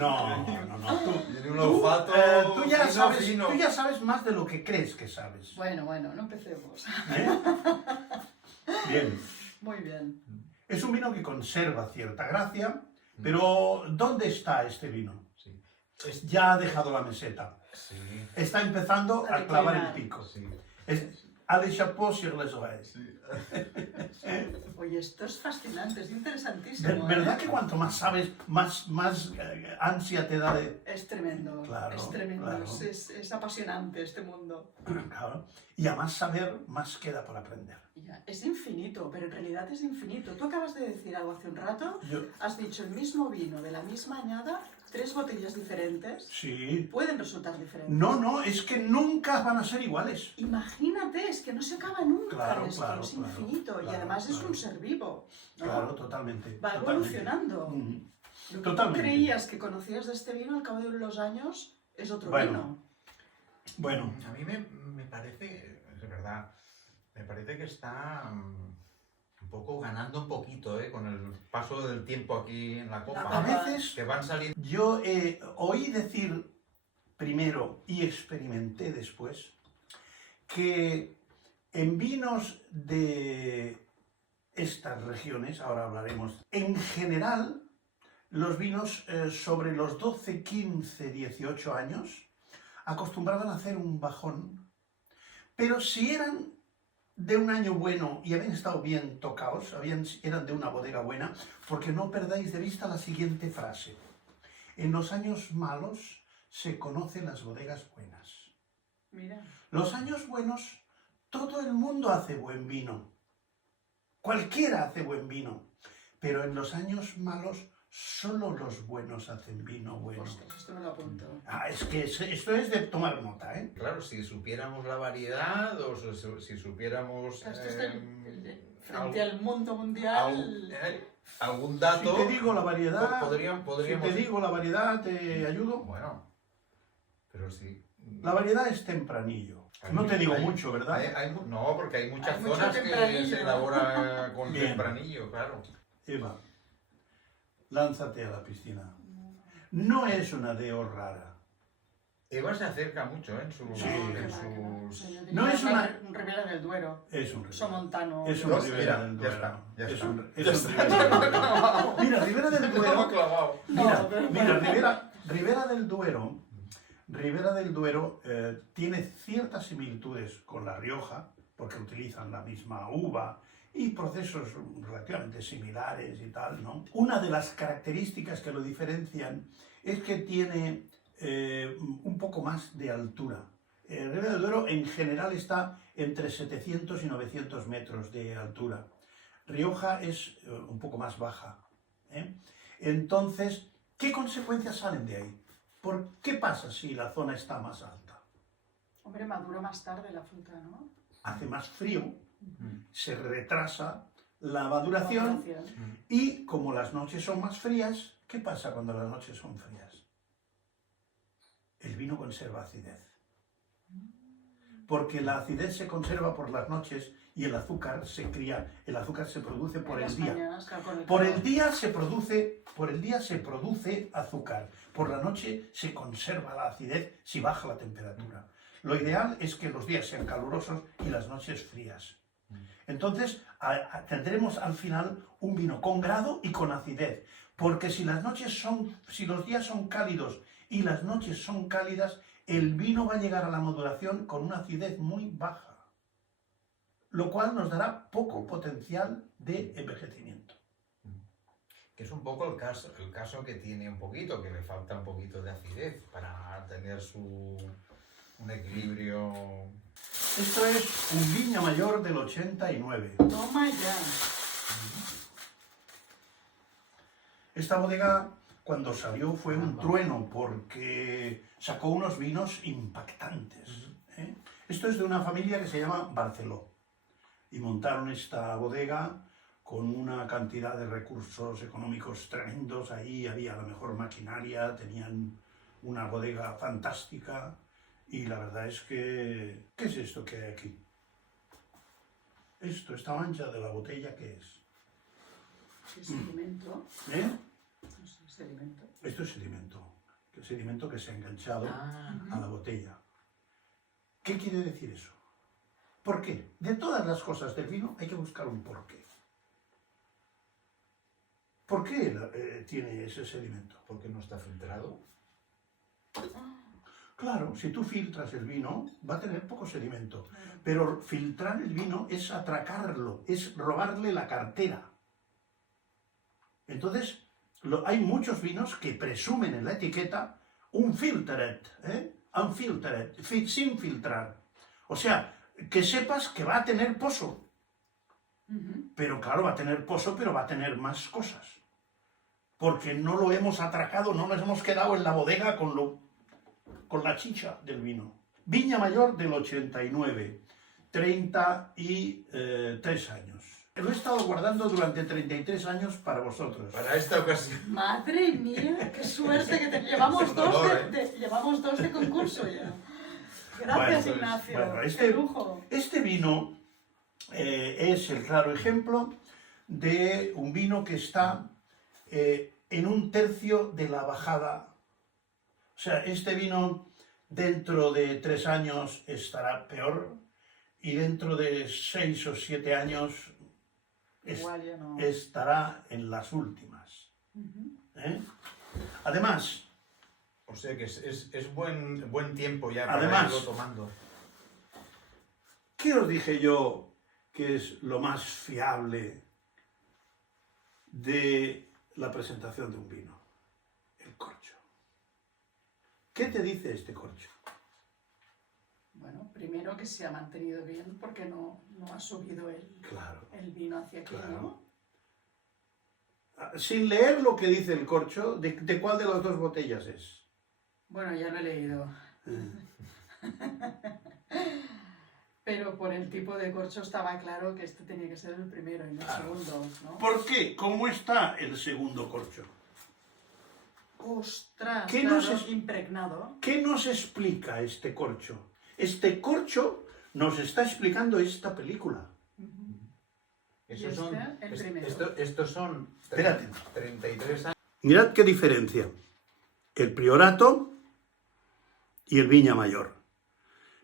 No. Tiene un olfato Tú ya fino. sabes más de lo que crees que sabes. Bueno, no empecemos. ¿Eh? Bien. Muy bien. Es un vino que conserva cierta gracia, pero ¿dónde está este vino? Sí. Ya ha dejado la meseta. Sí. Está empezando a clavar el pico. Sí. A les chapeaux sur les oreilles. Sí. Oye, esto es fascinante, es interesantísimo. ¿Verdad que cuanto más sabes, más ansia te da de...? Es tremendo, Claro, es tremendo, claro. es apasionante este mundo. Claro. Y a más saber, más queda por aprender. Ya. Es infinito, pero en realidad es infinito. Tú acabas de decir algo hace un rato, Yo- has dicho el mismo vino de la misma añada, 3 botellas diferentes, sí. pueden resultar diferentes. No, es que nunca van a ser iguales. Imagínate, es que no se acaba nunca, Claro, es claro, que es claro, infinito y claro, además es claro. un ser vivo, ¿no? Claro, totalmente. Va totalmente. evolucionando. Mm. Lo que Totalmente. tú creías que conocías de este vino al cabo de los años es otro Bueno. vino. Bueno, A mí me parece, de verdad, me parece que está un poco ganando un poquito, con el paso del tiempo aquí en la a copa. veces Que van saliendo. yo oí decir primero y experimenté después que en vinos de estas regiones, ahora hablaremos, en general los vinos sobre los 12, 15, 18 años acostumbraban a hacer un bajón, pero si eran de un año bueno y habían estado bien tocados, eran de una bodega buena, porque no perdáis de vista la siguiente frase. En los años malos se conocen las bodegas buenas. Mira, Los años buenos, todo el mundo hace buen vino. Cualquiera hace buen vino. Pero en los años malos, solo los buenos hacen vino bueno. ostras, esto me lo apunto. Es que esto es de tomar nota, ¿eh? Claro, si supiéramos la variedad o si supiéramos Esto es frente algo- al mundo mundial. algún Si dato, te digo la variedad, podríamos... si te digo la variedad, ¿te ayudo? Bueno, pero sí. La variedad es tempranillo. No te digo mucho, ¿verdad? No, porque hay muchas Hay mucho zonas que tempranillo. se elabora con Bien. tempranillo, claro. Eva, lánzate a la piscina. No es una DO rara. Eva se acerca mucho en sus... Sí, No, en que va, que va. sus... Yo No diría es una- un Ribera del Duero. Es un Somontano. Es un Dos, Ribera mira, del ya Duero. está, ya Es está. un Ya está. Ribera del Duero. Mira, Ribera del Estamos Duero. clavados. No, Mira, Ribera del Duero. Ribera del Duero tiene ciertas similitudes con La Rioja, porque utilizan la misma uva y procesos relativamente similares y tal, ¿no? Una de las características que lo diferencian es que tiene un poco más de altura. Ribera del Duero en general está entre 700 y 900 metros de altura. Rioja es un poco más baja, ¿eh? Entonces, ¿qué consecuencias salen de ahí? ¿Qué pasa si la zona está más alta? Hombre, madura más tarde la fruta, ¿no? Hace más frío, se retrasa la maduración Maduración. y como las noches son más frías, ¿qué pasa cuando las noches son frías? El vino conserva acidez. Porque la acidez se conserva por las noches y el azúcar se produce por En el las día. mañanas, claro, con el Por el calor. día se produce azúcar, por la noche se conserva la acidez si baja la temperatura. Lo ideal es que los días sean calurosos y las noches frías. Entonces tendremos al final un vino con grado y con acidez, porque si los días son cálidos y las noches son cálidas, el vino va a llegar a la maduración con una acidez muy baja, lo cual nos dará poco potencial de envejecimiento. Que es un poco el caso que tiene un poquito, que le falta un poquito de acidez para tener un equilibrio. Esto es un Viña Mayor del 89. Toma ya. Esta bodega, cuando salió, fue un trueno porque sacó unos vinos impactantes, ¿eh? Esto es de una familia que se llama Barceló. Y montaron esta bodega con una cantidad de recursos económicos tremendos. Ahí había la mejor maquinaria, tenían una bodega fantástica. Y la verdad es que... ¿Qué es esto que hay aquí? Esta mancha de la botella, ¿qué es? Es sedimento. ¿Eh? No sé, sedimento. Esto es sedimento. El sedimento que se ha enganchado a la botella. ¿Qué quiere decir eso? ¿Por qué? De todas las cosas del vino hay que buscar un porqué. ¿Por qué tiene ese sedimento? ¿Por qué no está filtrado? Claro, si tú filtras el vino, va a tener poco sedimento. Claro. Pero filtrar el vino es atracarlo, es robarle la cartera. Entonces, hay muchos vinos que presumen en la etiqueta unfiltered, unfiltered, sin filtrar. O sea, que sepas que va a tener pozo. Pero claro, va a tener pozo, pero va a tener más cosas. Porque no lo hemos atracado, no nos hemos quedado en la bodega con la chicha del vino. Viña Mayor del 89, 33 años. Lo he estado guardando durante 33 años para vosotros. Para esta ocasión. Madre mía, qué suerte que llevamos llevamos dos de concurso ya. Gracias, Bueno, Ignacio. bueno, Qué lujo. Este vino es el claro ejemplo de un vino que está en un tercio de la bajada. O sea, este vino dentro de 3 años estará peor y dentro de 6 o 7 años Igual ya no. estará en las últimas. ¿Eh? Además, O sea que es buen tiempo ya para Además, irlo tomando. ¿qué os dije yo que es lo más fiable de la presentación de un vino? El corcho. ¿Qué te dice este corcho? Bueno, primero que se ha mantenido bien porque no ha subido Claro. el vino hacia aquí, Claro. ¿no? Sin leer lo que dice el corcho, ¿de cuál de las dos botellas es? Bueno, ya lo he leído. Pero por el tipo de corcho estaba claro que este tenía que ser el primero y no el segundo, ¿no? ¿Por qué? ¿Cómo está el segundo corcho? ¡Ostras! ¿Qué Claro, nos impregnado. ¿Qué nos explica este corcho? Este corcho nos está explicando esta película. Esos son, el primero. estos son Espérate. 33 años. Mirad qué diferencia. El Priorato y el Viña Mayor.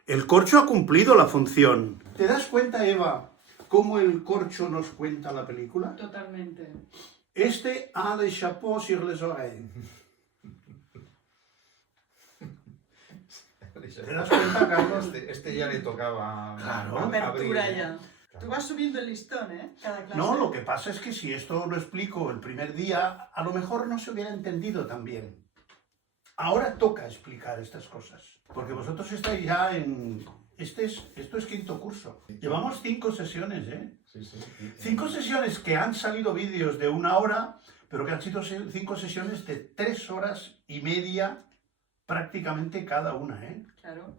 El corcho ha cumplido la función. ¿Te das cuenta, Eva, cómo el corcho nos cuenta la película? Totalmente. Este a le chapeau sur les oreilles. ¿Te das cuenta, Carlos? Este ya le tocaba. Claro. Apertura abrir, ya. Tú vas subiendo el listón, ¿eh? Cada clase. No, lo que pasa es que si esto lo explico el primer día, a lo mejor no se hubiera entendido tan bien. Ahora toca explicar estas cosas, porque vosotros estáis ya en... esto es quinto curso. Llevamos 5 sesiones, ¿eh? Sí, sí. 5 sesiones que han salido vídeos de 1 hora, pero que han sido 5 sesiones de 3 horas y media prácticamente cada una, ¿eh? Claro.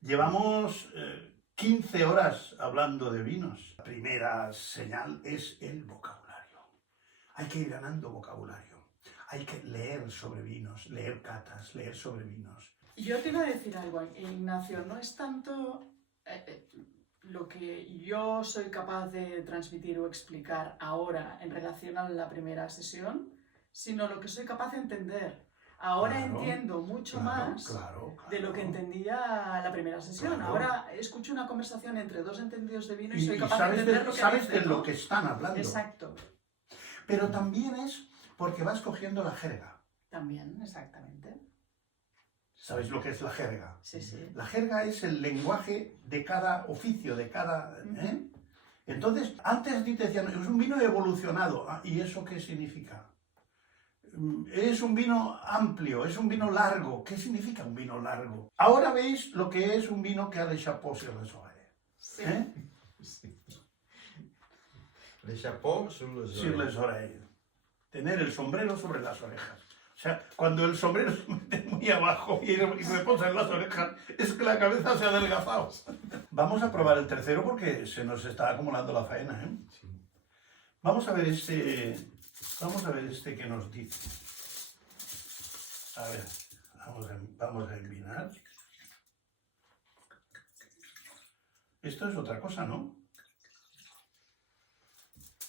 Llevamos 15 horas hablando de vinos. La primera señal es el vocabulario. Hay que ir ganando vocabulario. Hay que leer sobre vinos, leer catas, leer sobre vinos. Yo te iba a decir algo, Ignacio, no es tanto lo que yo soy capaz de transmitir o explicar ahora en relación a la primera sesión, sino lo que soy capaz de entender. Ahora Claro, entiendo mucho más de lo que entendía la primera sesión. Claro. Ahora escucho una conversación entre dos entendidos de vino y Y soy capaz sabes de entender lo que sabes dicen, de ¿no? lo que están hablando. Exacto. Pero también es porque vas cogiendo la jerga. También, exactamente. ¿Sabéis lo que es la jerga? Sí, sí. La jerga es el lenguaje de cada oficio, de cada... ¿eh? Entonces, antes te decían, es un vino evolucionado. Ah, ¿y eso qué significa? Es un vino amplio, es un vino largo. ¿Qué significa un vino largo? Ahora veis lo que es un vino que ha de chapeau sur les oreilles. Sí. ¿Eh? Sí. Le chapeau sur les Sur les oreilles. Tener el sombrero sobre las orejas. O sea, cuando el sombrero se mete muy abajo y reposa en las orejas, es que la cabeza se ha adelgazado. Vamos a probar el tercero porque se nos está acumulando la faena, ¿eh? Sí. Vamos a ver este que nos dice. A ver, vamos a envinar. Esto es otra cosa, ¿no?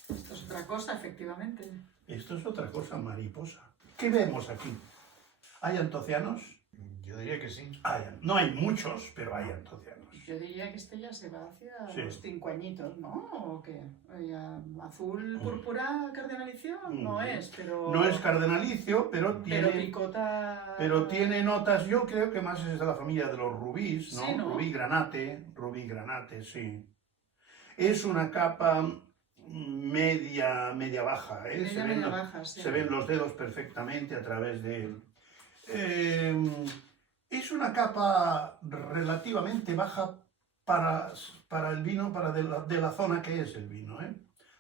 Esto es otra cosa, efectivamente. Esto es otra cosa, mariposa. ¿Qué vemos aquí? ¿Hay antocianos? Yo diría que sí. No hay muchos, pero hay antocianos. Yo diría que este ya se va hacia Sí. los 5 añitos, ¿no? ¿O qué? Azul, púrpura, cardenalicio no es, pero... No es cardenalicio, pero picota... tiene notas, yo creo que más es de la familia de los rubíes, ¿no? Sí, ¿no? Rubí granate, sí. Es una capa media baja, ¿eh? Media baja, sí. Se ven los dedos perfectamente a través de él. Es una capa relativamente baja para el vino, de la zona que es el vino, ¿eh?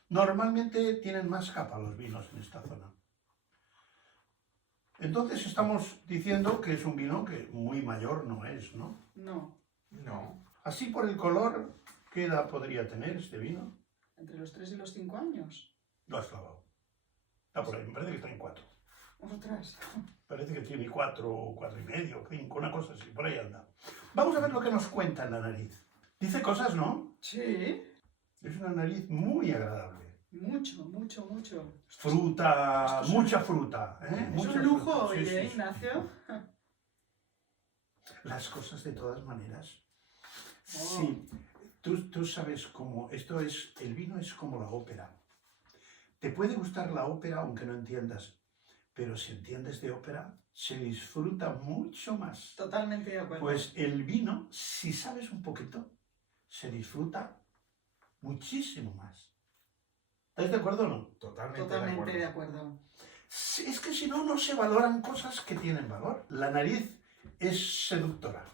Normalmente tienen más capa los vinos en esta zona. Entonces estamos diciendo que es un vino que muy mayor no es, ¿no? No, No. Así por el color, ¿qué edad podría tener este vino? entre los 3 y los 5 años. Lo has clavado. Está por ahí, me parece que está en 4. Ostras. Parece que tiene 4, 4,5, 5, una cosa así, por ahí anda. Vamos a ver lo que nos cuenta en la nariz. Dice cosas, ¿no? Sí, Es una nariz muy agradable. mucho, mucho, mucho. Fruta, esto es mucha fruta. ¿eh? Es Mucha un lujo fruta. hoy, Sí, sí, sí. Ignacio? Las cosas de todas maneras. Oh. Sí, tú sabes cómo, el vino es como la ópera. Te puede gustar la ópera aunque no entiendas, pero si entiendes de ópera, se disfruta mucho más. Totalmente de acuerdo. Pues el vino, si sabes un poquito, se disfruta muchísimo más. ¿Estás de acuerdo o no? Totalmente de acuerdo. Es que si no, no se valoran cosas que tienen valor. La nariz es seductora.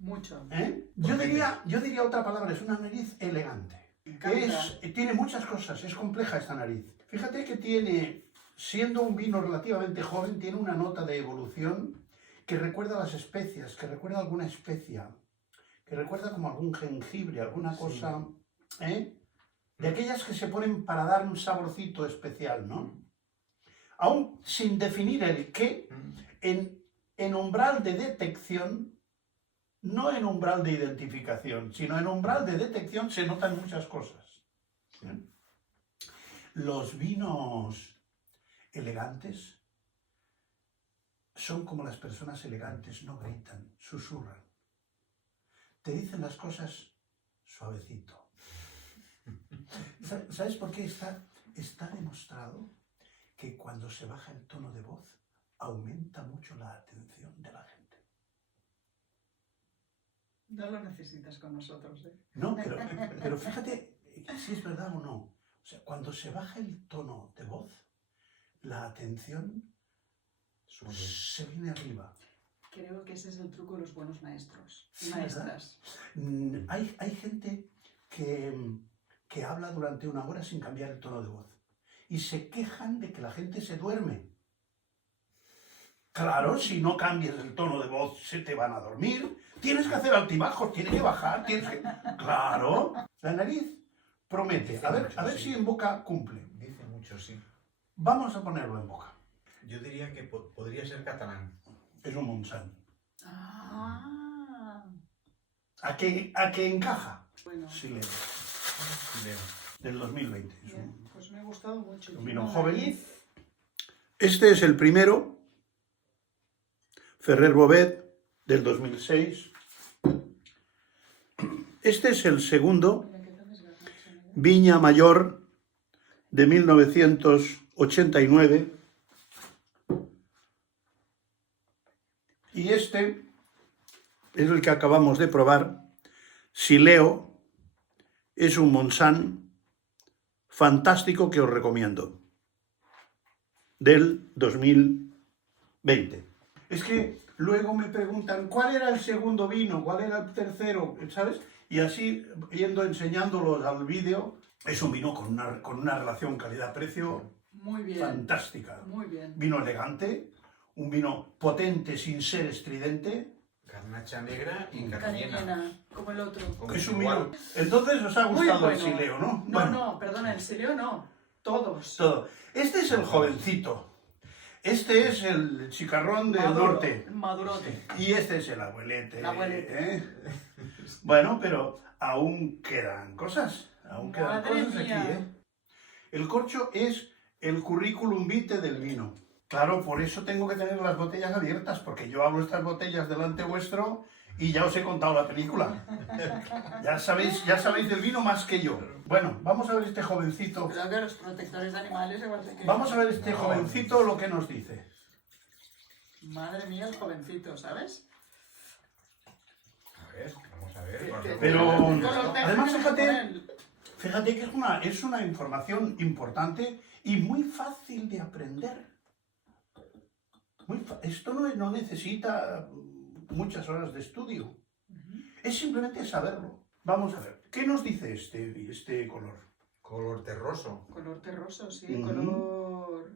Mucho. ¿Eh? Yo diría otra palabra, es una nariz elegante. Me encanta. Tiene muchas cosas, es compleja esta nariz. Fíjate que tiene, siendo un vino relativamente joven, tiene una nota de evolución que recuerda las especias, que recuerda alguna especia, que recuerda como algún jengibre, alguna cosa, ¿eh? De aquellas que se ponen para dar un saborcito especial, ¿no? Aún sin definir el qué, en umbral de detección, no en umbral de identificación, sino en umbral de detección se notan muchas cosas. ¿Bien? Los vinos elegantes son como las personas elegantes, no gritan, susurran. Te dicen las cosas suavecito. ¿Sabes por qué? Está demostrado que cuando se baja el tono de voz aumenta mucho la atención de la gente. No lo necesitas con nosotros, ¿eh? No, pero fíjate si es verdad o no. O sea, cuando se baja el tono de voz, la atención se viene arriba. Creo que ese es el truco de los buenos maestros y Sí, maestras. Hay gente que habla durante 1 hora sin cambiar el tono de voz y se quejan de que la gente se duerme. Claro, si no cambias el tono de voz se te van a dormir. Tienes que hacer altibajos, tienes que bajar, Claro, la nariz promete. A ver si en boca cumple. Dice mucho, sí. Vamos a ponerlo en boca. Yo diría que podría ser catalán. Es un Montsant. Ah, ¿A qué encaja? bueno. Sileo, Leo. del 2020. Es Bien, pues me ha gustado mucho. un vino Una joven. nariz. Este es el primero, Ferrer Bovet, del 2006. Este es el segundo, Mira, qué tan desgastado se me ve. Viña Mayor, de 1989. Y este es el que acabamos de probar, Sileo. Es un Montsant fantástico que os recomiendo, del 2020. Es que luego me preguntan, ¿cuál era el segundo vino? ¿Cuál era el tercero? ¿Sabes? Y así, yendo enseñándolos al vídeo, es un vino con una relación calidad-precio Muy bien. fantástica. Muy bien. Vino elegante, un vino potente sin ser estridente. Garnacha negra y Cariñena, cariñena. como el otro. Es un vino. Entonces os ha Muy gustado el bueno. Sileo, ¿no? No, no, perdona, el Sileo no. Todos. Todo. Este es el jovencito. Este es el chicarrón del Maduro, norte. Madurote. Y este es el abuelete. El abuelete. ¿eh? Bueno, pero aún quedan cosas. Aún quedan Madre cosas mía. aquí, ¿eh? El corcho es el currículum vitae del vino. Claro, por eso tengo que tener las botellas abiertas, porque yo abro estas botellas delante vuestro y ya os he contado la película. Ya sabéis del vino más que yo. Bueno, vamos a ver este jovencito. Creo que los protectores de animales igual se que... Vamos a ver este No. jovencito lo que nos dice. Madre mía, el jovencito, ¿sabes? A ver, vamos a ver. Pero, Color además, técnico fíjate, con él. Fíjate que es una información importante y muy fácil de aprender. Esto no necesita muchas horas de estudio. Es simplemente saberlo. Vamos a ver, ¿qué nos dice este color? Color terroso. Color terroso, sí, Ujú. color...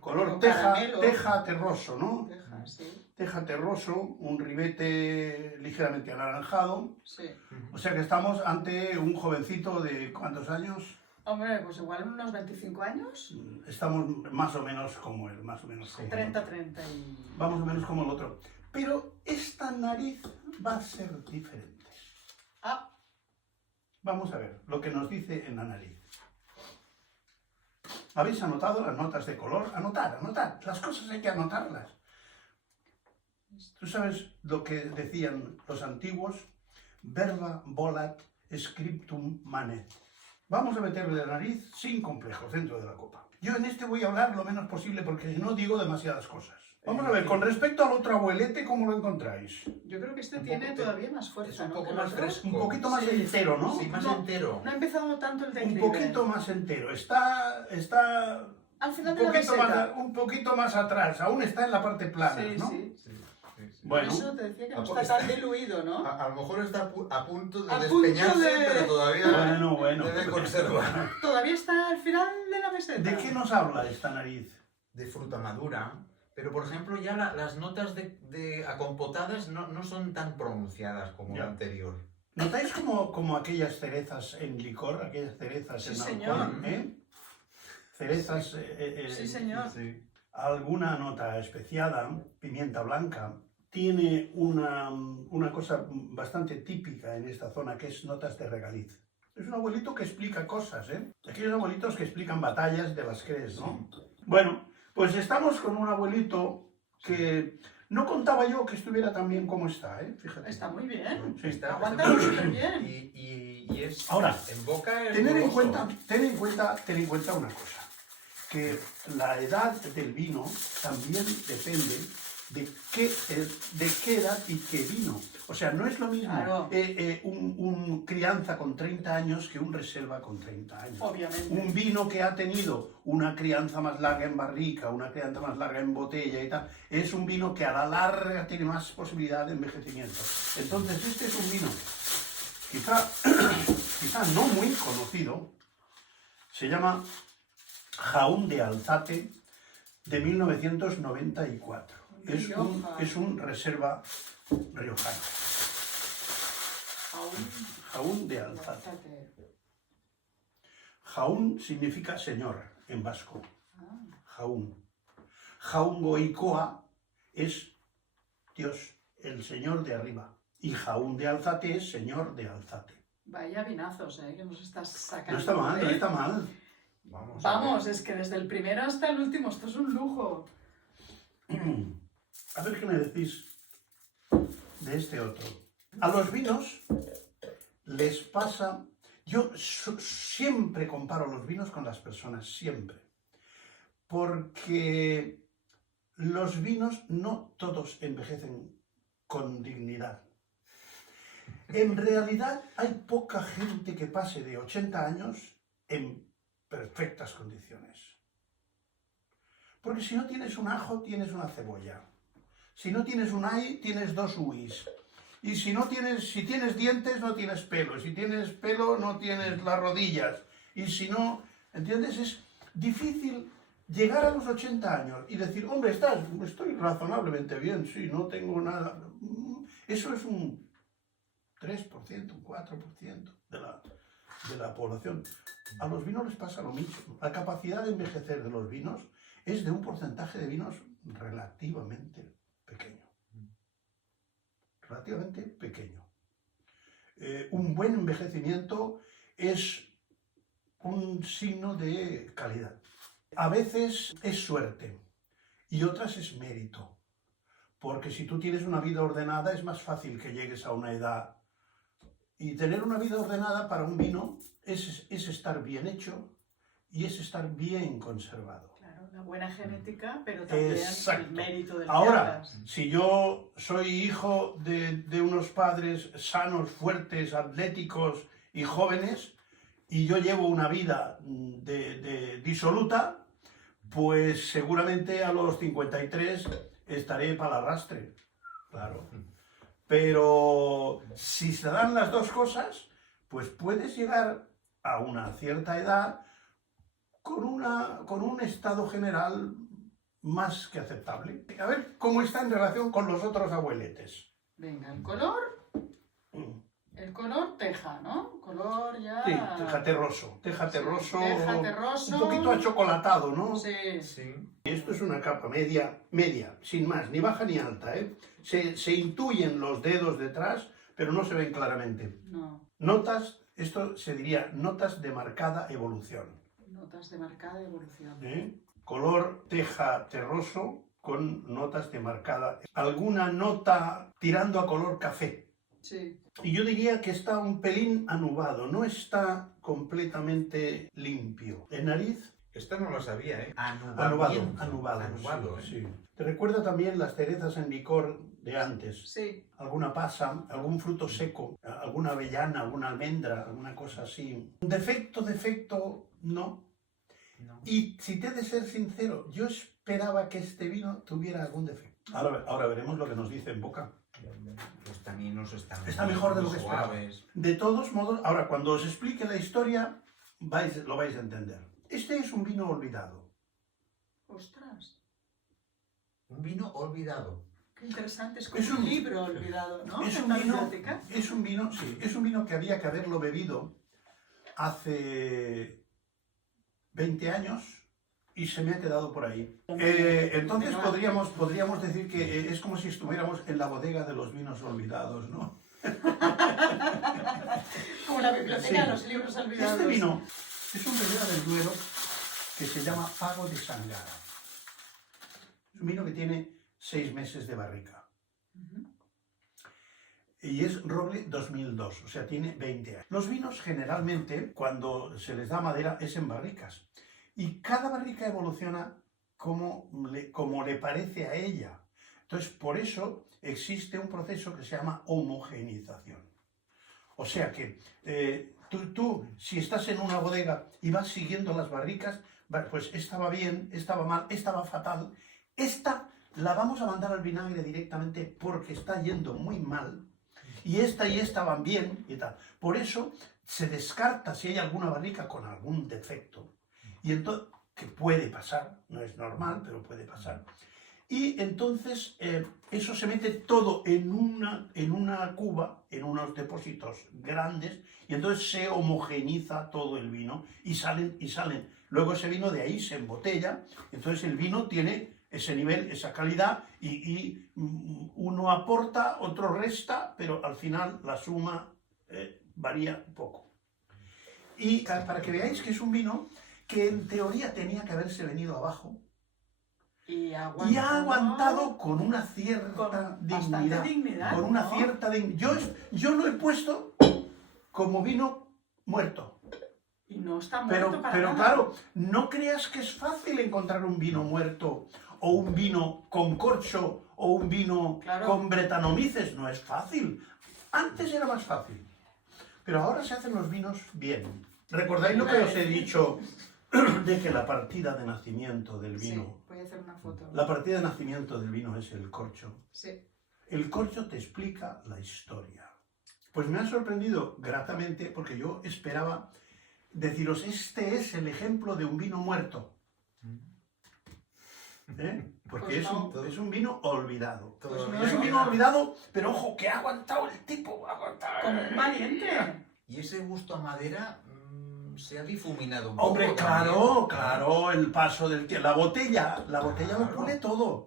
Color como teja, caramelo. teja terroso, ¿no? Teja, sí, Teja terroso, un ribete ligeramente anaranjado. sí. O sea que estamos ante un jovencito de ¿cuántos años? Hombre, pues igual unos 25 años. Estamos más o menos como él, más o menos como el 30, otro. 30 y... Vamos o menos como el otro. Pero esta nariz va a ser diferente. Ah, Vamos a ver lo que nos dice en la nariz. ¿Habéis anotado las notas de color? Anotar. Las cosas hay que anotarlas. ¿Tú sabes lo que decían los antiguos? Verba volat scriptum manet. Vamos a meterle la nariz sin complejos dentro de la copa. Yo en este voy a hablar lo menos posible porque si no digo demasiadas cosas. Vamos a ver, con respecto al otro abuelete, ¿cómo lo encontráis? yo creo que este Un tiene poco- todavía más Es fuerza, un ¿no? poco que el más otro. fresco. Un poquito más Sí. entero, ¿no? Sí, más No. entero. No ha empezado tanto el Un declive. poquito más entero. Está Al final un de la poquito, meseta. un poquito más atrás. Aún está en la parte plana, Sí, ¿no? sí. Sí, sí, sí. Bueno. Por eso te decía que no Ah, está pues tan está- diluido, ¿no? A lo mejor está a punto de A punto despeñarse, de- pero todavía Bueno. debe conservar. Todavía está al final de la meseta. ¿De qué nos habla esta nariz? De fruta madura. Pero, por ejemplo, ya las notas de acompotadas no son tan pronunciadas como Ya. la anterior. ¿Notáis como aquellas cerezas en licor, aquellas cerezas Sí, en señor. alcohol? Cerezas, Sí, señor. Sí. alguna nota especiada, pimienta blanca, tiene una cosa bastante típica en esta zona que es notas de regaliz. Es un abuelito que explica cosas, ¿eh? Aquellos abuelitos que explican batallas de las crees, ¿no? Bueno, pues estamos con un abuelito que no contaba yo que estuviera tan bien como está, ¿eh? Fíjate. Está muy bien. Sí. Está Aguanta muy súper bien. Y es... Ahora, en boca es Ten en goloso. cuenta una cosa, que la edad del vino también depende de qué edad y qué vino. O sea, no es lo mismo Claro. un crianza con 30 años que un reserva con 30 años. Obviamente. Un vino que ha tenido una crianza más larga en barrica, una crianza más larga en botella y tal, es un vino que a la larga tiene más posibilidad de envejecimiento. Entonces, este es un vino quizá no muy conocido, se llama Jaun de Alzate de 1994. Rioja. Es un reserva riojano. Jaun de Alzate. Fíjate. Jaun significa señor en vasco. Ah, Jaun. Jaungoicoa es Dios, el señor de arriba. Y Jaun de Alzate es señor de Alzate. vaya vinazos, que nos estás sacando. No está mal, no ¿eh? está mal. Vamos, es que desde el primero hasta el último, esto es un lujo. A ver qué me decís de este otro. A los vinos les pasa... Yo siempre comparo los vinos con las personas, siempre. Porque los vinos no todos envejecen con dignidad. En realidad hay poca gente que pase de 80 años en perfectas condiciones. Porque si no tienes un ajo, tienes una cebolla. Si no tienes un ay, tienes dos uis. Y si tienes dientes, no tienes pelo. Si tienes pelo, no tienes las rodillas. Y si no, ¿entiendes? Es difícil llegar a los 80 años y decir, hombre, estoy razonablemente bien, sí, no tengo nada. Eso es un 3%, un 4% de la población. A los vinos les pasa lo mismo. La capacidad de envejecer de los vinos es de un porcentaje de vinos relativamente pequeño. Relativamente pequeño. Un buen envejecimiento es un signo de calidad. A veces es suerte y otras es mérito. Porque si tú tienes una vida ordenada es más fácil que llegues a una edad. Y tener una vida ordenada para un vino es estar bien hecho y es estar bien conservado. Claro, la buena genética, pero también Exacto. el mérito del Ahora, tierras. si yo soy hijo de unos padres sanos, fuertes, atléticos y jóvenes, y yo llevo una vida de disoluta, pues seguramente a los 53 estaré para el arrastre. Claro. Pero si se dan las dos cosas, pues puedes llegar a una cierta edad con un estado general más que aceptable. A ver cómo está en relación con los otros abueletes. Venga, el color teja, ¿no? Color ya... Sí, teja terroso. Teja terroso, teja terroso. un poquito achocolatado, ¿no? Sí. Sí. Esto es una capa media, sin más, ni baja ni alta, ¿eh? Se intuyen los dedos detrás, pero no se ven claramente. No, Notas, esto se diría notas de marcada evolución. notas de marcada evolución. ¿Eh? Color teja terroso con notas de marcada. Alguna nota tirando a color café. Sí. Y yo diría que está un pelín anubado, no está completamente limpio. En nariz, Esta no lo sabía, ¿eh? anubado, Anubado, ¿eh? sí. Te recuerda también las cerezas en licor de antes. Sí. Alguna pasa, algún fruto seco, alguna avellana, alguna almendra, alguna cosa así. Defecto, no. No. Y si te he de ser sincero, yo esperaba que este vino tuviera algún defecto. Ahora veremos lo que nos dice en boca. Los taninos están Está mejor de lo muy que esperaba. suaves. De todos modos, ahora cuando os explique la historia, lo vais a entender. Este es un vino olvidado. Ostras, Un vino olvidado. qué interesante. Es como Es un un- libro olvidado, ¿no? Es En un la vino, biblioteca. es un vino que había que haberlo bebido hace 20 años y se me ha quedado por ahí. Entonces podríamos decir que es como si estuviéramos en la bodega de los vinos olvidados, ¿no? Como la biblioteca Sí. de los libros olvidados. Este vino es un Ribera del Duero que se llama Pago de Sangara. Es un vino que tiene 6 meses de barrica. Ujú. Y es roble 2002, o sea, tiene 20 años. Los vinos generalmente, cuando se les da madera, es en barricas. Y cada barrica evoluciona como le parece a ella. Entonces, por eso existe un proceso que se llama homogeneización. O sea que tú, si estás en una bodega y vas siguiendo las barricas, pues esta va bien, esta va mal, esta va fatal. Esta la vamos a mandar al vinagre directamente porque está yendo muy mal. Y esta van bien y tal. Por eso se descarta si hay alguna barrica con algún defecto. Y entonces, que puede pasar, no es normal, pero puede pasar. Y entonces eso se mete todo en una cuba, en unos depósitos grandes, y entonces se homogeneiza todo el vino y salen. Luego ese vino de ahí se embotella, entonces el vino tiene ese nivel, esa calidad, y uno aporta, otro resta, pero al final la suma varía un poco. Y para que veáis que es un vino que en teoría tenía que haberse venido abajo, Y ha aguantado con una cierta con bastante dignidad. Con una ¿no? cierta dignidad. Yo lo he puesto como vino muerto. Y no está muerto para Pero nada. claro, no creas que es fácil encontrar un vino muerto, o un vino con corcho, o un vino Claro. con bretanomices. No es fácil. Antes era más fácil. Pero ahora se hacen los vinos bien. ¿Recordáis lo que os he dicho de que la partida de nacimiento del vino, Sí, voy a hacer una foto. la partida de nacimiento del vino es el corcho? Sí. El corcho te explica la historia. Pues me ha sorprendido gratamente porque yo esperaba deciros, este es el ejemplo de un vino muerto. Porque Pues no. es un vino olvidado. Pues no, Es un vino olvidado, pero ojo, que ha aguantado el tipo, ha aguantado. Como un valiente. Y ese gusto a madera se ha difuminado un poco. Hombre, claro, el paso del tiempo. La botella lo Claro. pone todo.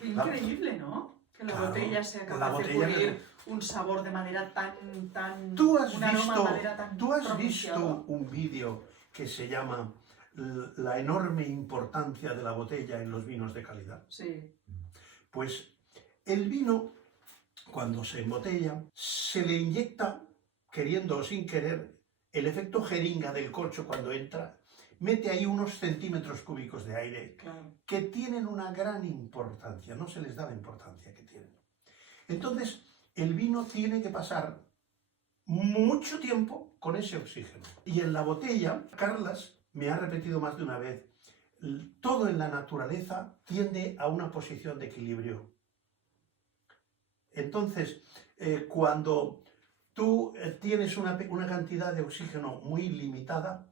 Qué increíble, ¿no? Que la Claro, botella sea la capaz de botella pulir un sabor de madera tan... Tú has un aroma de madera tan visto pronunciado. un vídeo que se llama La enorme importancia de la botella en los vinos de calidad. Sí. Pues el vino, cuando se embotella, se le inyecta, queriendo o sin querer, el efecto jeringa del corcho cuando entra, mete ahí unos centímetros cúbicos de aire Claro. que tienen una gran importancia, no se les da la importancia que tienen. Entonces, el vino tiene que pasar mucho tiempo con ese oxígeno. Y en la botella, Carlas me ha repetido más de una vez, todo en la naturaleza tiende a una posición de equilibrio. Entonces, cuando tú tienes una cantidad de oxígeno muy limitada,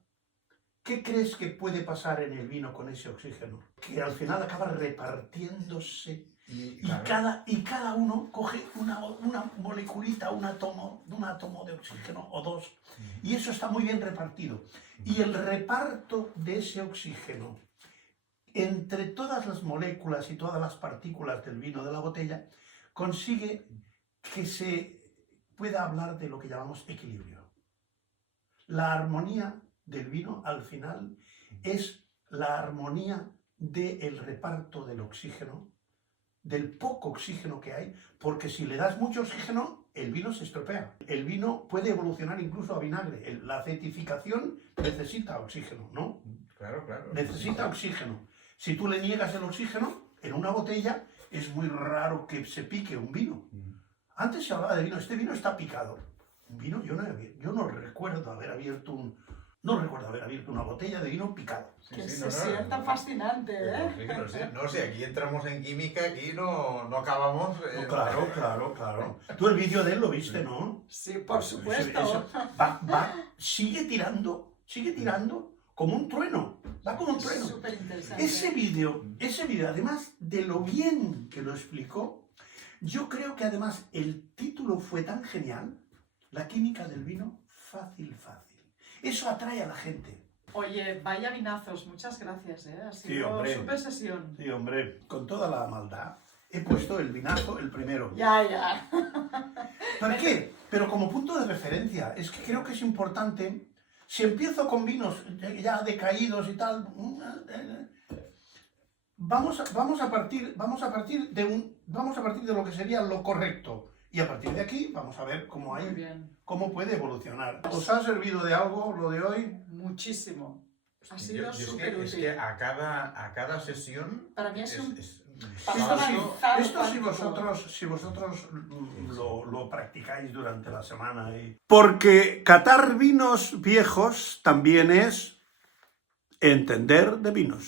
¿qué crees que puede pasar en el vino con ese oxígeno? Que al final acaba repartiéndose y cada uno coge una moleculita, un átomo de oxígeno o dos, y eso está muy bien repartido. Y el reparto de ese oxígeno entre todas las moléculas y todas las partículas del vino de la botella consigue que se pueda hablar de lo que llamamos equilibrio. La armonía del vino al final es la armonía del reparto del oxígeno, del poco oxígeno que hay, porque si le das mucho oxígeno, el vino se estropea. El vino puede evolucionar incluso a vinagre. La acetificación necesita oxígeno, ¿no? Claro, claro. Necesita oxígeno. Si tú le niegas el oxígeno, en una botella es muy raro que se pique un vino. Antes se hablaba de vino, este vino está picado. Un vino, yo no recuerdo haber abierto una botella de vino picado. Que se sienta fascinante, ¿eh? Sí, no sé, aquí entramos en química, aquí no acabamos... No, claro. Tú el vídeo de él lo viste, ¿no? Sí, por supuesto. Sigue tirando como un trueno. Va como un trueno. Súper interesante. Ese vídeo, además de lo bien que lo explicó, yo creo que además el título fue tan genial, La química del vino, fácil. Eso atrae a la gente. Oye, vaya vinazos, muchas gracias, ¿eh? Ha sido súper sesión. Sí, hombre, con toda la maldad he puesto el vinazo el primero. Ya. ¿Por qué? Pero como punto de referencia, es que creo que es importante, si empiezo con vinos ya decaídos y tal, vamos a partir de lo que sería lo correcto. Y a partir de aquí vamos a ver cómo puede evolucionar. ¿Os ha servido de algo lo de hoy? Muchísimo. Ha sido súper útil. Es que a cada sesión... Para mí es un... Esto si vosotros lo practicáis durante la semana. Porque catar vinos viejos también es entender de vinos.